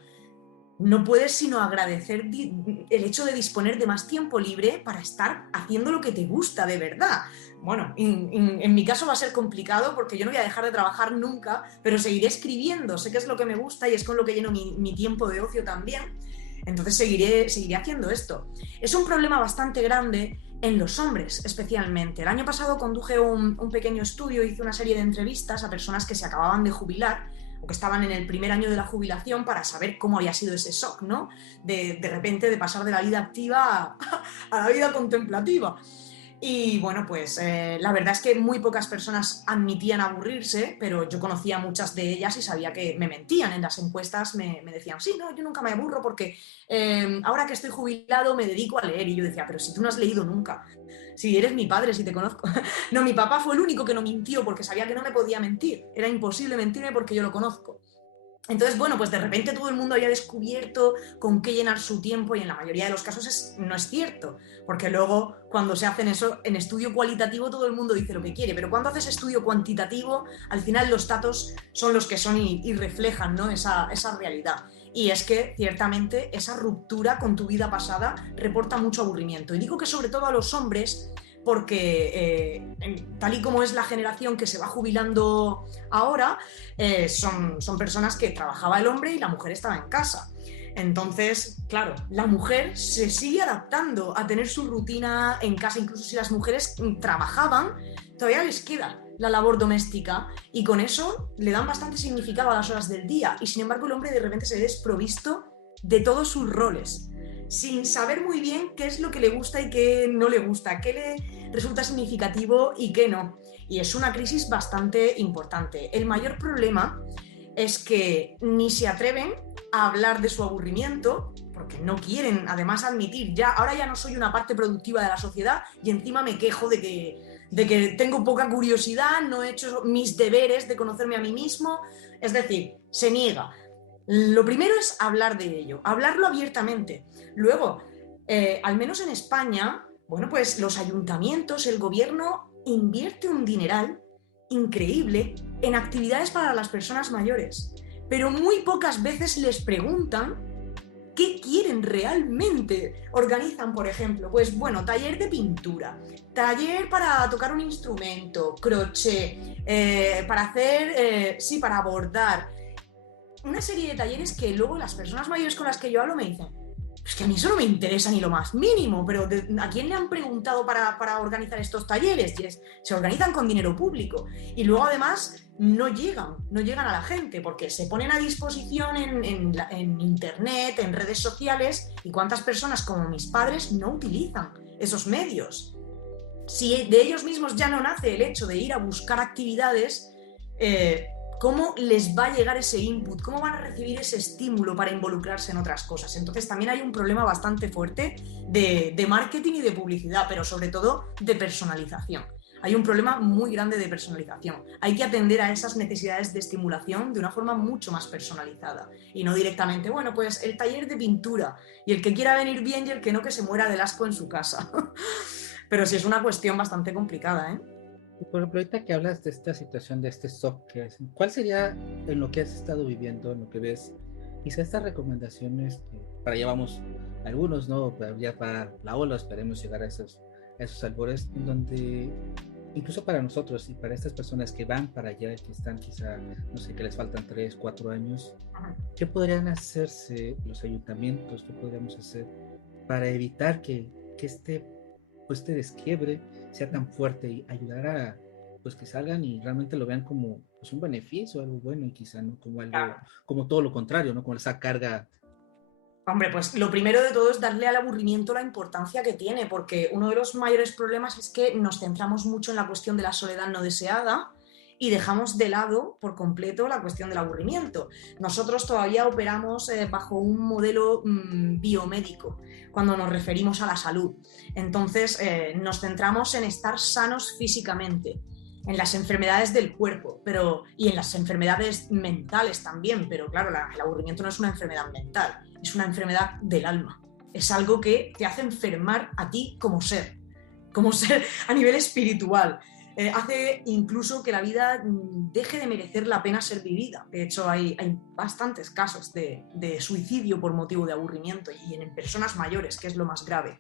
no puedes sino agradecer el hecho de disponer de más tiempo libre para estar haciendo lo que te gusta de verdad. Bueno, en mi caso va a ser complicado porque yo no voy a dejar de trabajar nunca, pero seguiré escribiendo, sé que es lo que me gusta y es con lo que lleno mi tiempo de ocio también. Entonces seguiré haciendo esto. Es un problema bastante grande en los hombres, especialmente. El año pasado conduje un pequeño estudio, hice una serie de entrevistas a personas que se acababan de jubilar o que estaban en el primer año de la jubilación para saber cómo había sido ese shock, ¿no? De repente de pasar de la vida activa a la vida contemplativa. Y bueno, pues la verdad es que muy pocas personas admitían aburrirse, pero yo conocía a muchas de ellas y sabía que me mentían. En las encuestas me decían, sí, no, yo nunca me aburro porque ahora que estoy jubilado me dedico a leer. Y yo decía, pero si tú no has leído nunca, si eres mi padre, si te conozco. No, mi papá fue el único que no mintió porque sabía que no me podía mentir. Era imposible mentirme porque yo lo conozco. Entonces, bueno, pues de repente todo el mundo había descubierto con qué llenar su tiempo y en la mayoría de los casos no es cierto, porque luego cuando se hacen eso en estudio cualitativo todo el mundo dice lo que quiere, pero cuando haces estudio cuantitativo al final los datos son los que son y reflejan, ¿no? esa realidad. Y es que ciertamente esa ruptura con tu vida pasada reporta mucho aburrimiento. Y digo que sobre todo a los hombres porque tal y como es la generación que se va jubilando ahora, son personas que trabajaba el hombre y la mujer estaba en casa. Entonces, claro, la mujer se sigue adaptando a tener su rutina en casa, incluso si las mujeres trabajaban, todavía les queda la labor doméstica y con eso le dan bastante significado a las horas del día y sin embargo el hombre de repente se ve desprovisto de todos sus roles, sin saber muy bien qué es lo que le gusta y qué no le gusta, qué le resulta significativo y qué no. Y es una crisis bastante importante. El mayor problema es que ni se atreven a hablar de su aburrimiento, porque no quieren además admitir, ahora ya no soy una parte productiva de la sociedad y encima me quejo de que tengo poca curiosidad, no he hecho mis deberes de conocerme a mí mismo. Es decir, se niega. Lo primero es hablar de ello, hablarlo abiertamente. Luego, al menos en España, bueno, pues los ayuntamientos, el gobierno invierte un dineral increíble en actividades para las personas mayores, pero muy pocas veces les preguntan qué quieren realmente. Organizan, por ejemplo, pues bueno, taller de pintura, taller para tocar un instrumento, crochet, para hacer, para bordar, una serie de talleres que luego las personas mayores con las que yo hablo me dicen, es que a mí eso no me interesa ni lo más mínimo, pero ¿a quién le han preguntado para organizar estos talleres? Se organizan con dinero público y luego además no llegan a la gente porque se ponen a disposición en internet, en redes sociales, y cuántas personas como mis padres no utilizan esos medios. Si de ellos mismos ya no nace el hecho de ir a buscar actividades, ¿cómo les va a llegar ese input? ¿Cómo van a recibir ese estímulo para involucrarse en otras cosas? Entonces también hay un problema bastante fuerte de marketing y de publicidad, pero sobre todo de personalización. Hay un problema muy grande de personalización. Hay que atender a esas necesidades de estimulación de una forma mucho más personalizada y no directamente, bueno, pues el taller de pintura y el que quiera venir bien y el que no, que se muera del asco en su casa. Pero sí es una cuestión bastante complicada, ¿eh? Y por ejemplo, ahorita que hablas de esta situación, de este shock, ¿cuál sería en lo que has estado viviendo, en lo que ves, quizá estas recomendaciones, para allá vamos algunos, ¿no? Ya para la ola esperemos llegar a esos albores, en donde incluso para nosotros y para estas personas que van para allá, que están quizá, no sé, que les faltan 3, 4 años, ¿qué podrían hacerse los ayuntamientos? ¿Qué podríamos hacer para evitar que este desquiebre sea tan fuerte y ayudar a pues que salgan y realmente lo vean como pues un beneficio, algo bueno, y quizá no como algo, claro, como todo lo contrario, ¿no? Como esa carga. Hombre, pues lo primero de todo es darle al aburrimiento la importancia que tiene, porque uno de los mayores problemas es que nos centramos mucho en la cuestión de la soledad no deseada y dejamos de lado por completo la cuestión del aburrimiento. Nosotros todavía operamos bajo un modelo biomédico cuando nos referimos a la salud. Entonces nos centramos en estar sanos físicamente. en las enfermedades del cuerpo, y en las enfermedades mentales también, pero claro, el aburrimiento no es una enfermedad mental, es una enfermedad del alma. Es algo que te hace enfermar a ti como ser a nivel espiritual. Hace incluso que la vida deje de merecer la pena ser vivida. De hecho, hay bastantes casos de suicidio por motivo de aburrimiento y en personas mayores, que es lo más grave.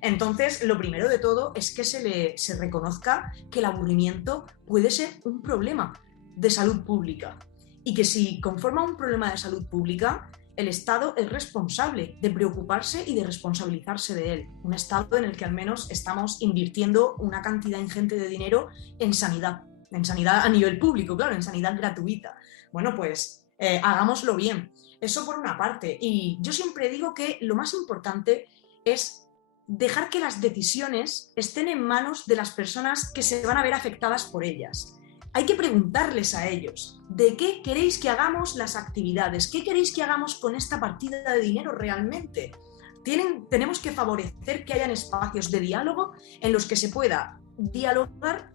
Entonces, lo primero de todo es que se reconozca que el aburrimiento puede ser un problema de salud pública y que si conforma un problema de salud pública, el Estado es responsable de preocuparse y de responsabilizarse de él. Un Estado en el que al menos estamos invirtiendo una cantidad ingente de dinero en sanidad a nivel público, claro, en sanidad gratuita. Bueno, pues hagámoslo bien. Eso por una parte. Y yo siempre digo que lo más importante es dejar que las decisiones estén en manos de las personas que se van a ver afectadas por ellas. Hay que preguntarles a ellos, ¿de qué queréis que hagamos las actividades? ¿Qué queréis que hagamos con esta partida de dinero realmente? Tenemos que favorecer que hayan espacios de diálogo en los que se pueda dialogar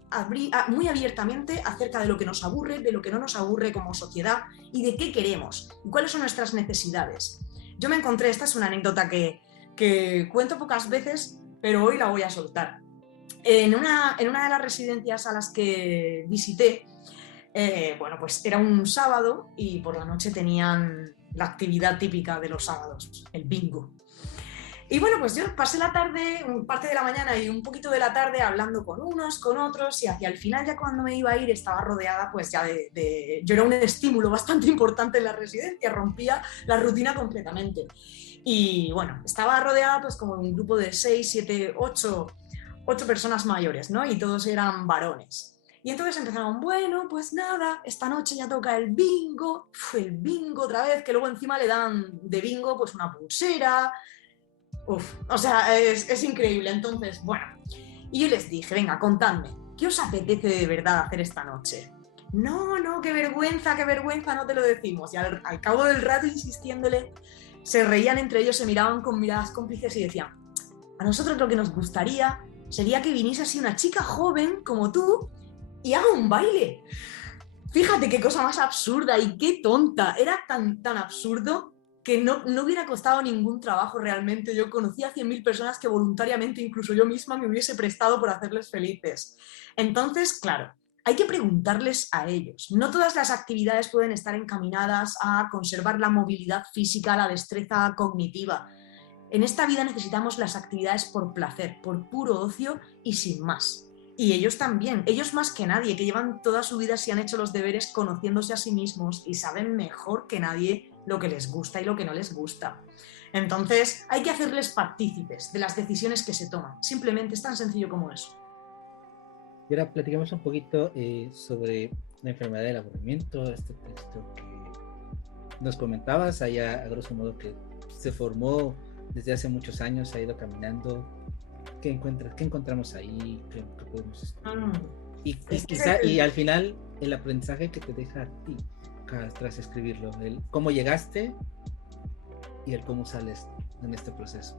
muy abiertamente acerca de lo que nos aburre, de lo que no nos aburre como sociedad y de qué queremos y cuáles son nuestras necesidades. Yo me encontré, esta es una anécdota que cuento pocas veces, pero hoy la voy a soltar. En una de las residencias a las que visité, bueno, pues era un sábado y por la noche tenían la actividad típica de los sábados, el bingo. Y bueno, pues yo pasé la tarde, parte de la mañana y un poquito de la tarde hablando con unos, con otros, y hacia el final, ya cuando me iba a ir, estaba rodeada pues ya yo era un estímulo bastante importante en la residencia, rompía la rutina completamente. Y bueno, estaba rodeada pues como un grupo de 6, 7, 8 personas mayores, ¿no? Y todos eran varones. Y entonces empezaron, bueno, pues nada, esta noche ya toca el bingo otra vez, que luego encima le dan de bingo pues una pulsera. O sea, es increíble. Entonces, bueno, y yo les dije, venga, contadme, ¿qué os apetece de verdad hacer esta noche? No, qué vergüenza, no te lo decimos. Y al cabo del rato insistiéndole, se reían entre ellos, se miraban con miradas cómplices y decían, a nosotros lo que nos gustaría sería que viniese así una chica joven como tú y haga un baile. Fíjate qué cosa más absurda y qué tonta. Era tan absurdo que no hubiera costado ningún trabajo realmente. Yo conocía a 100.000 personas que voluntariamente, incluso yo misma, me hubiese prestado por hacerles felices. Entonces, claro, hay que preguntarles a ellos. No todas las actividades pueden estar encaminadas a conservar la movilidad física, la destreza cognitiva. En esta vida necesitamos las actividades por placer, por puro ocio y sin más. Y ellos también, ellos más que nadie, que llevan toda su vida, si han hecho los deberes conociéndose a sí mismos y saben mejor que nadie lo que les gusta y lo que no les gusta. Entonces hay que hacerles partícipes de las decisiones que se toman. Simplemente es tan sencillo como eso. Y ahora platicamos un poquito sobre la enfermedad del aburrimiento, este texto que nos comentabas, allá a grosso modo que se formó desde hace muchos años, ha ido caminando. ¿Qué encontramos ahí? ¿Qué podemos estudiar? Y al final el aprendizaje que te deja a ti tras escribirlo, el cómo llegaste y el cómo sales en este proceso.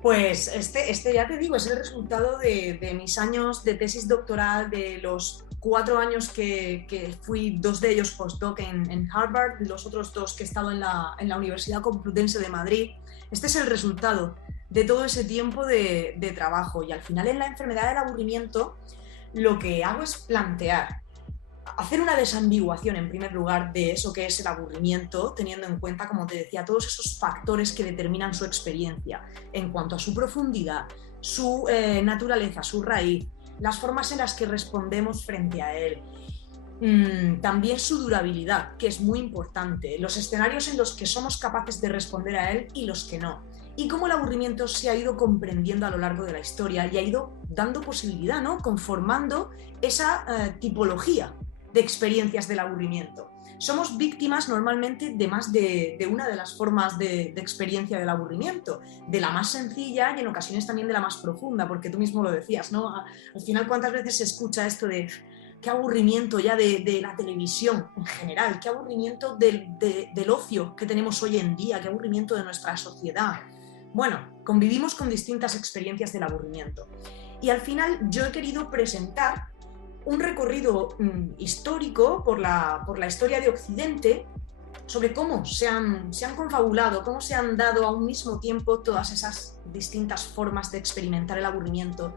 Pues este ya te digo, es el resultado de mis años de tesis doctoral, de los 4 años que fui, 2 de ellos postdoc en Harvard, los otros 2 que he estado en la Universidad Complutense de Madrid. Este es el resultado de todo ese tiempo de trabajo, y al final en la enfermedad del aburrimiento lo que hago es plantear, hacer una desambiguación en primer lugar de eso que es el aburrimiento, teniendo en cuenta, como te decía, todos esos factores que determinan su experiencia en cuanto a su profundidad, su naturaleza, su raíz, las formas en las que respondemos frente a él. También su durabilidad, que es muy importante, los escenarios en los que somos capaces de responder a él y los que no, y cómo el aburrimiento se ha ido comprendiendo a lo largo de la historia y ha ido dando posibilidad, ¿no? Conformando esa tipología de experiencias del aburrimiento. Somos víctimas normalmente de más de una de las formas de experiencia del aburrimiento, de la más sencilla y en ocasiones también de la más profunda, porque tú mismo lo decías, ¿no? Al final, ¿cuántas veces se escucha esto de qué aburrimiento ya de la televisión en general, qué aburrimiento del ocio que tenemos hoy en día, qué aburrimiento de nuestra sociedad? Bueno, convivimos con distintas experiencias del aburrimiento. Y al final yo he querido presentar un recorrido histórico por la historia de Occidente, sobre cómo se han confabulado, cómo se han dado a un mismo tiempo todas esas distintas formas de experimentar el aburrimiento,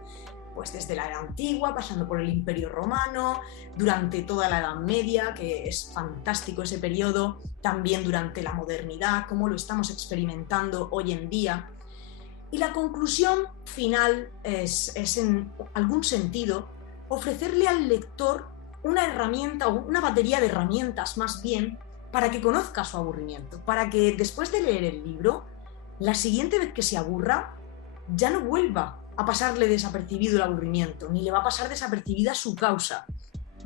pues desde la era antigua, pasando por el Imperio Romano, durante toda la Edad Media, que es fantástico ese periodo, también durante la modernidad, cómo lo estamos experimentando hoy en día. Y la conclusión final es en algún sentido, ofrecerle al lector una herramienta o una batería de herramientas más bien para que conozca su aburrimiento, para que después de leer el libro, la siguiente vez que se aburra, ya no vuelva a pasarle desapercibido el aburrimiento, ni le va a pasar desapercibida su causa.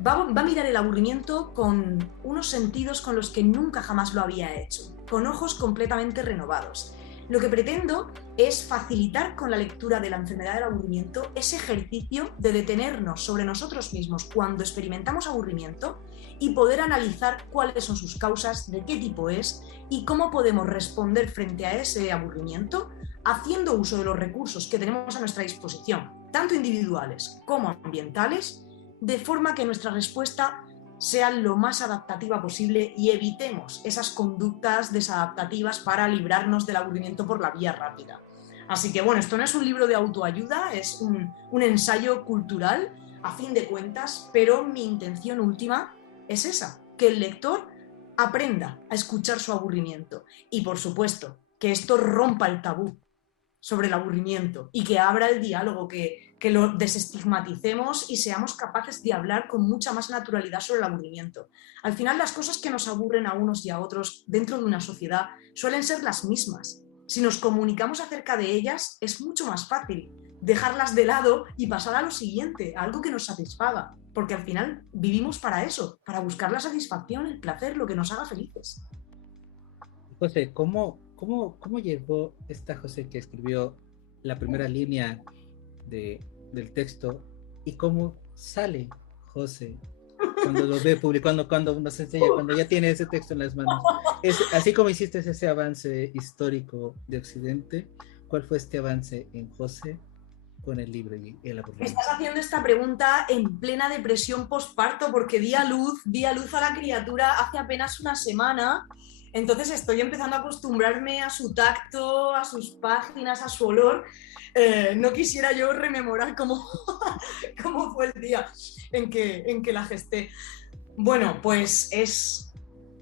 Va a mirar el aburrimiento con unos sentidos con los que nunca jamás lo había hecho, con ojos completamente renovados. Lo que pretendo es facilitar con la lectura de la enfermedad del aburrimiento ese ejercicio de detenernos sobre nosotros mismos cuando experimentamos aburrimiento y poder analizar cuáles son sus causas, de qué tipo es y cómo podemos responder frente a ese aburrimiento haciendo uso de los recursos que tenemos a nuestra disposición, tanto individuales como ambientales, de forma que nuestra respuesta sea lo más adaptativa posible y evitemos esas conductas desadaptativas para librarnos del aburrimiento por la vía rápida. Así que bueno, esto no es un libro de autoayuda, es un ensayo cultural a fin de cuentas, pero mi intención última es esa, que el lector aprenda a escuchar su aburrimiento y por supuesto que esto rompa el tabú sobre el aburrimiento y que abra el diálogo, que lo desestigmaticemos y seamos capaces de hablar con mucha más naturalidad sobre el aburrimiento. Al final, las cosas que nos aburren a unos y a otros dentro de una sociedad suelen ser las mismas. Si nos comunicamos acerca de ellas, es mucho más fácil dejarlas de lado y pasar a lo siguiente, a algo que nos satisfaga, porque al final vivimos para eso, para buscar la satisfacción, el placer, lo que nos haga felices. José, ¿cómo llegó esta José que escribió la primera línea del texto y cómo sale José cuando lo ve publicando, cuando nos enseña, cuando ya tiene ese texto en las manos? Así como hiciste ese avance histórico de Occidente, ¿cuál fue este avance en José con el libro y el aburrimiento? Estás haciendo esta pregunta en plena depresión postparto porque di a luz a la criatura hace apenas una semana. Entonces estoy empezando a acostumbrarme a su tacto, a sus páginas, a su olor. No quisiera yo rememorar cómo fue el día en que la gesté. Bueno, pues es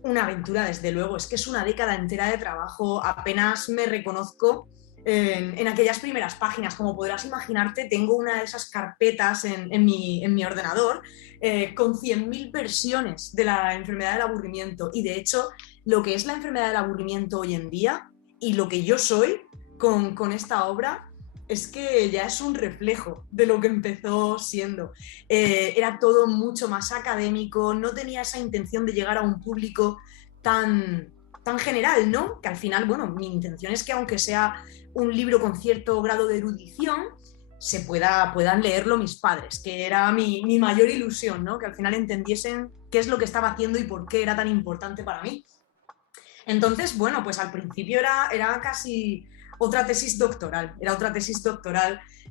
una aventura, desde luego. Es que es una década entera de trabajo. Apenas me reconozco en aquellas primeras páginas. Como podrás imaginarte, tengo una de esas carpetas en mi ordenador con 100.000 versiones de la enfermedad del aburrimiento. Y de hecho, lo que es la enfermedad del aburrimiento hoy en día y lo que yo soy con esta obra es que ya es un reflejo de lo que empezó siendo. Era todo mucho más académico, no tenía esa intención de llegar a un público tan general, ¿no? Que al final, bueno, mi intención es que aunque sea un libro con cierto grado de erudición, puedan leerlo mis padres, que era mi mayor ilusión, ¿no? Que al final entendiesen qué es lo que estaba haciendo y por qué era tan importante para mí. Entonces, bueno, pues al principio era casi otra tesis doctoral,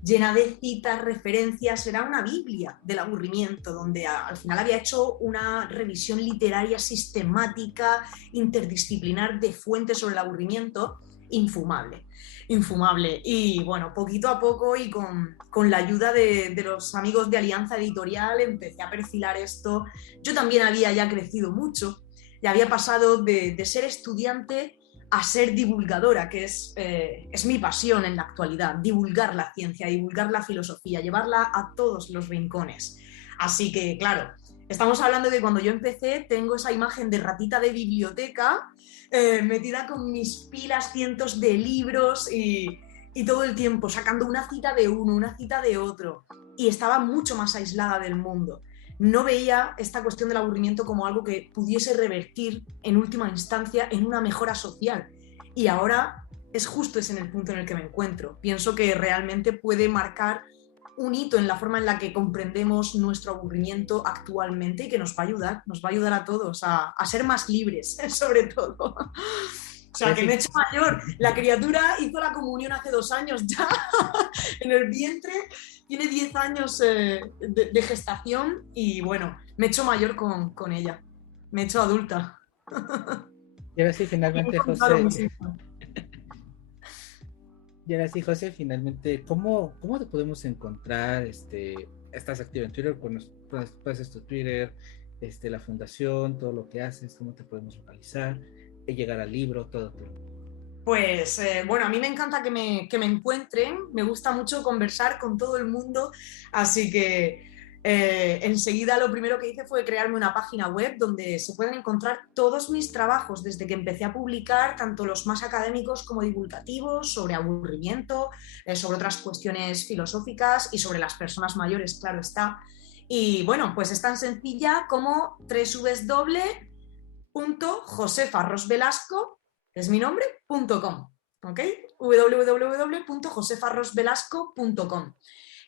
llena de citas, referencias, era una biblia del aburrimiento, donde al final había hecho una revisión literaria sistemática, interdisciplinar de fuentes sobre el aburrimiento, infumable. Y bueno, poquito a poco y con la ayuda de los amigos de Alianza Editorial empecé a perfilar esto. Yo también había ya crecido mucho, ya había pasado de ser estudiante a ser divulgadora, que es mi pasión en la actualidad, divulgar la ciencia, divulgar la filosofía, llevarla a todos los rincones. Así que, claro, estamos hablando de que cuando yo empecé tengo esa imagen de ratita de biblioteca, metida con mis pilas, cientos de libros y todo el tiempo sacando una cita de uno, una cita de otro, y estaba mucho más aislada del mundo. No veía esta cuestión del aburrimiento como algo que pudiese revertir en última instancia en una mejora social. Y ahora es justo ese en el punto en el que me encuentro. Pienso que realmente puede marcar un hito en la forma en la que comprendemos nuestro aburrimiento actualmente y que nos va a ayudar a todos a ser más libres, sobre todo. O sea, que me he hecho mayor. La criatura hizo la comunión hace 2 años ya en el vientre. Tiene 10 años de gestación y bueno, me he hecho mayor con ella. Me he hecho adulta. Y ahora sí, finalmente, José. Y ahora sí, José, finalmente, ¿cómo te podemos encontrar? ¿Estás activo en Twitter? ¿Cuál es tu Twitter? La fundación, todo lo que haces, ¿cómo te podemos localizar? Llegar al libro, todo. Pues bueno, a mí me encanta que me encuentren, me gusta mucho conversar con todo el mundo, así que enseguida lo primero que hice fue crearme una página web donde se pueden encontrar todos mis trabajos desde que empecé a publicar, tanto los más académicos como divulgativos, sobre aburrimiento, sobre otras cuestiones filosóficas y sobre las personas mayores, claro está. Y bueno, pues es tan sencilla como www.josefarrosvelasco, que es mi nombre, .com, ¿ok? www.josefarrosvelasco.com.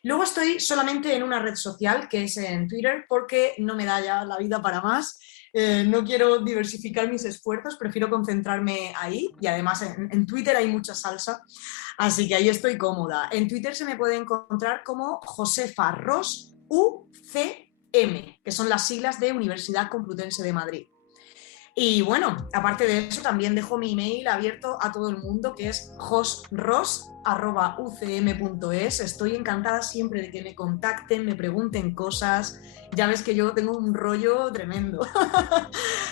Luego estoy solamente en una red social, que es en Twitter, porque no me da ya la vida para más. No quiero diversificar mis esfuerzos, prefiero concentrarme ahí y además en Twitter hay mucha salsa, así que ahí estoy cómoda. En Twitter se me puede encontrar como Josefa Ros UCM, que son las siglas de Universidad Complutense de Madrid. Y bueno, aparte de eso, también dejo mi email abierto a todo el mundo, que es josros@ucm.es. Estoy encantada siempre de que me contacten, me pregunten cosas. Ya ves que yo tengo un rollo tremendo.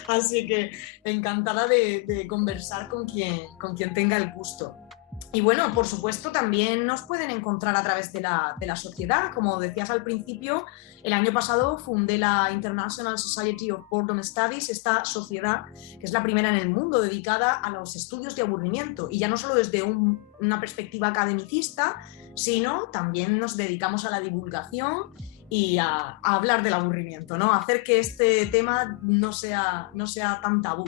Así que encantada de conversar con quien tenga el gusto. Y bueno, por supuesto, también nos pueden encontrar a través de la sociedad. Como decías al principio, el año pasado fundé la International Society of Boredom Studies, esta sociedad que es la primera en el mundo dedicada a los estudios de aburrimiento. Y ya no solo desde una perspectiva academicista, sino también nos dedicamos a la divulgación y a hablar del aburrimiento, ¿no? A hacer que este tema no sea tan tabú,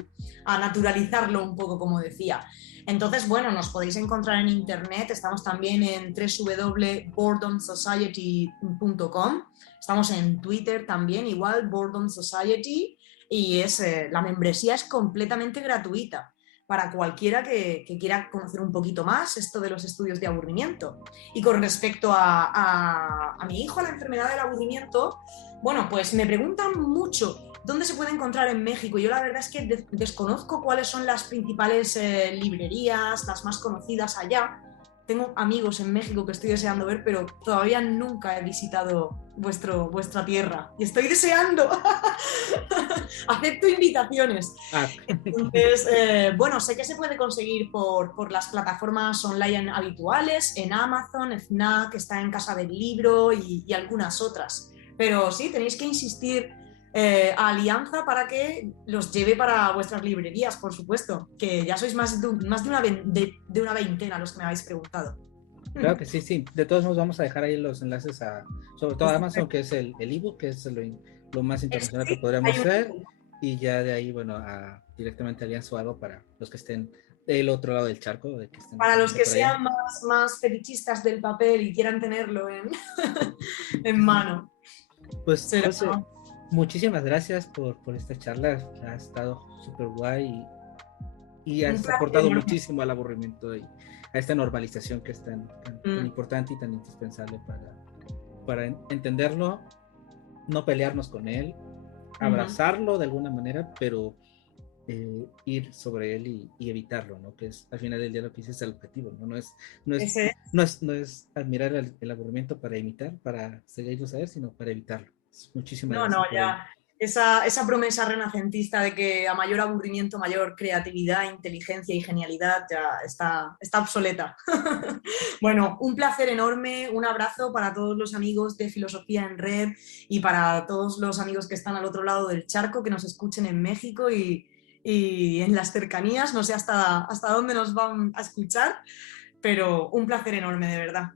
a naturalizarlo un poco, como decía. Entonces, bueno, nos podéis encontrar en internet, estamos también en www.boredomsociety.com, estamos en Twitter también, igual, Boredom Society, y la membresía es completamente gratuita para cualquiera que quiera conocer un poquito más esto de los estudios de aburrimiento. Y con respecto a mi hijo, a la enfermedad del aburrimiento, bueno, pues me preguntan mucho ¿dónde se puede encontrar en México? Yo la verdad es que desconozco cuáles son las principales librerías, las más conocidas allá. Tengo amigos en México que estoy deseando ver, pero todavía nunca he visitado vuestra tierra. Y estoy deseando. Acepto invitaciones. Entonces, bueno, sé que se puede conseguir por las plataformas online habituales, en Amazon, FNAC, está en Casa del Libro y algunas otras. Pero sí, tenéis que insistir a Alianza para que los lleve para vuestras librerías, por supuesto, que ya sois más de una veintena los que me habéis preguntado. Claro que sí, sí. De todos modos vamos a dejar ahí los enlaces sobre todo a Amazon, que es el ebook, que es lo más internacional que podríamos hacer, y ya de ahí, bueno, directamente a Alianza o algo para los que estén del otro lado del charco. Para los que sean más fetichistas del papel y quieran tenerlo en mano. Pues, José, muchísimas gracias por esta charla, ha estado súper guay y has aportado muchísimo al aburrimiento y a esta normalización que es tan importante y tan indispensable para entenderlo, no pelearnos con él, abrazarlo de alguna manera, pero ir sobre él y evitarlo, ¿no? Que es al final del día lo que dices, es el objetivo, ¿no? No es admirar el aburrimiento para imitar, para seguirlo a saber, sino para evitarlo. Muchísimas gracias. No, ya. Esa promesa renacentista de que a mayor aburrimiento, mayor creatividad, inteligencia y genialidad ya está obsoleta. Bueno, un placer enorme, un abrazo para todos los amigos de Filosofía en Red y para todos los amigos que están al otro lado del charco, que nos escuchen en México y en las cercanías, no sé hasta dónde nos van a escuchar, pero un placer enorme, de verdad.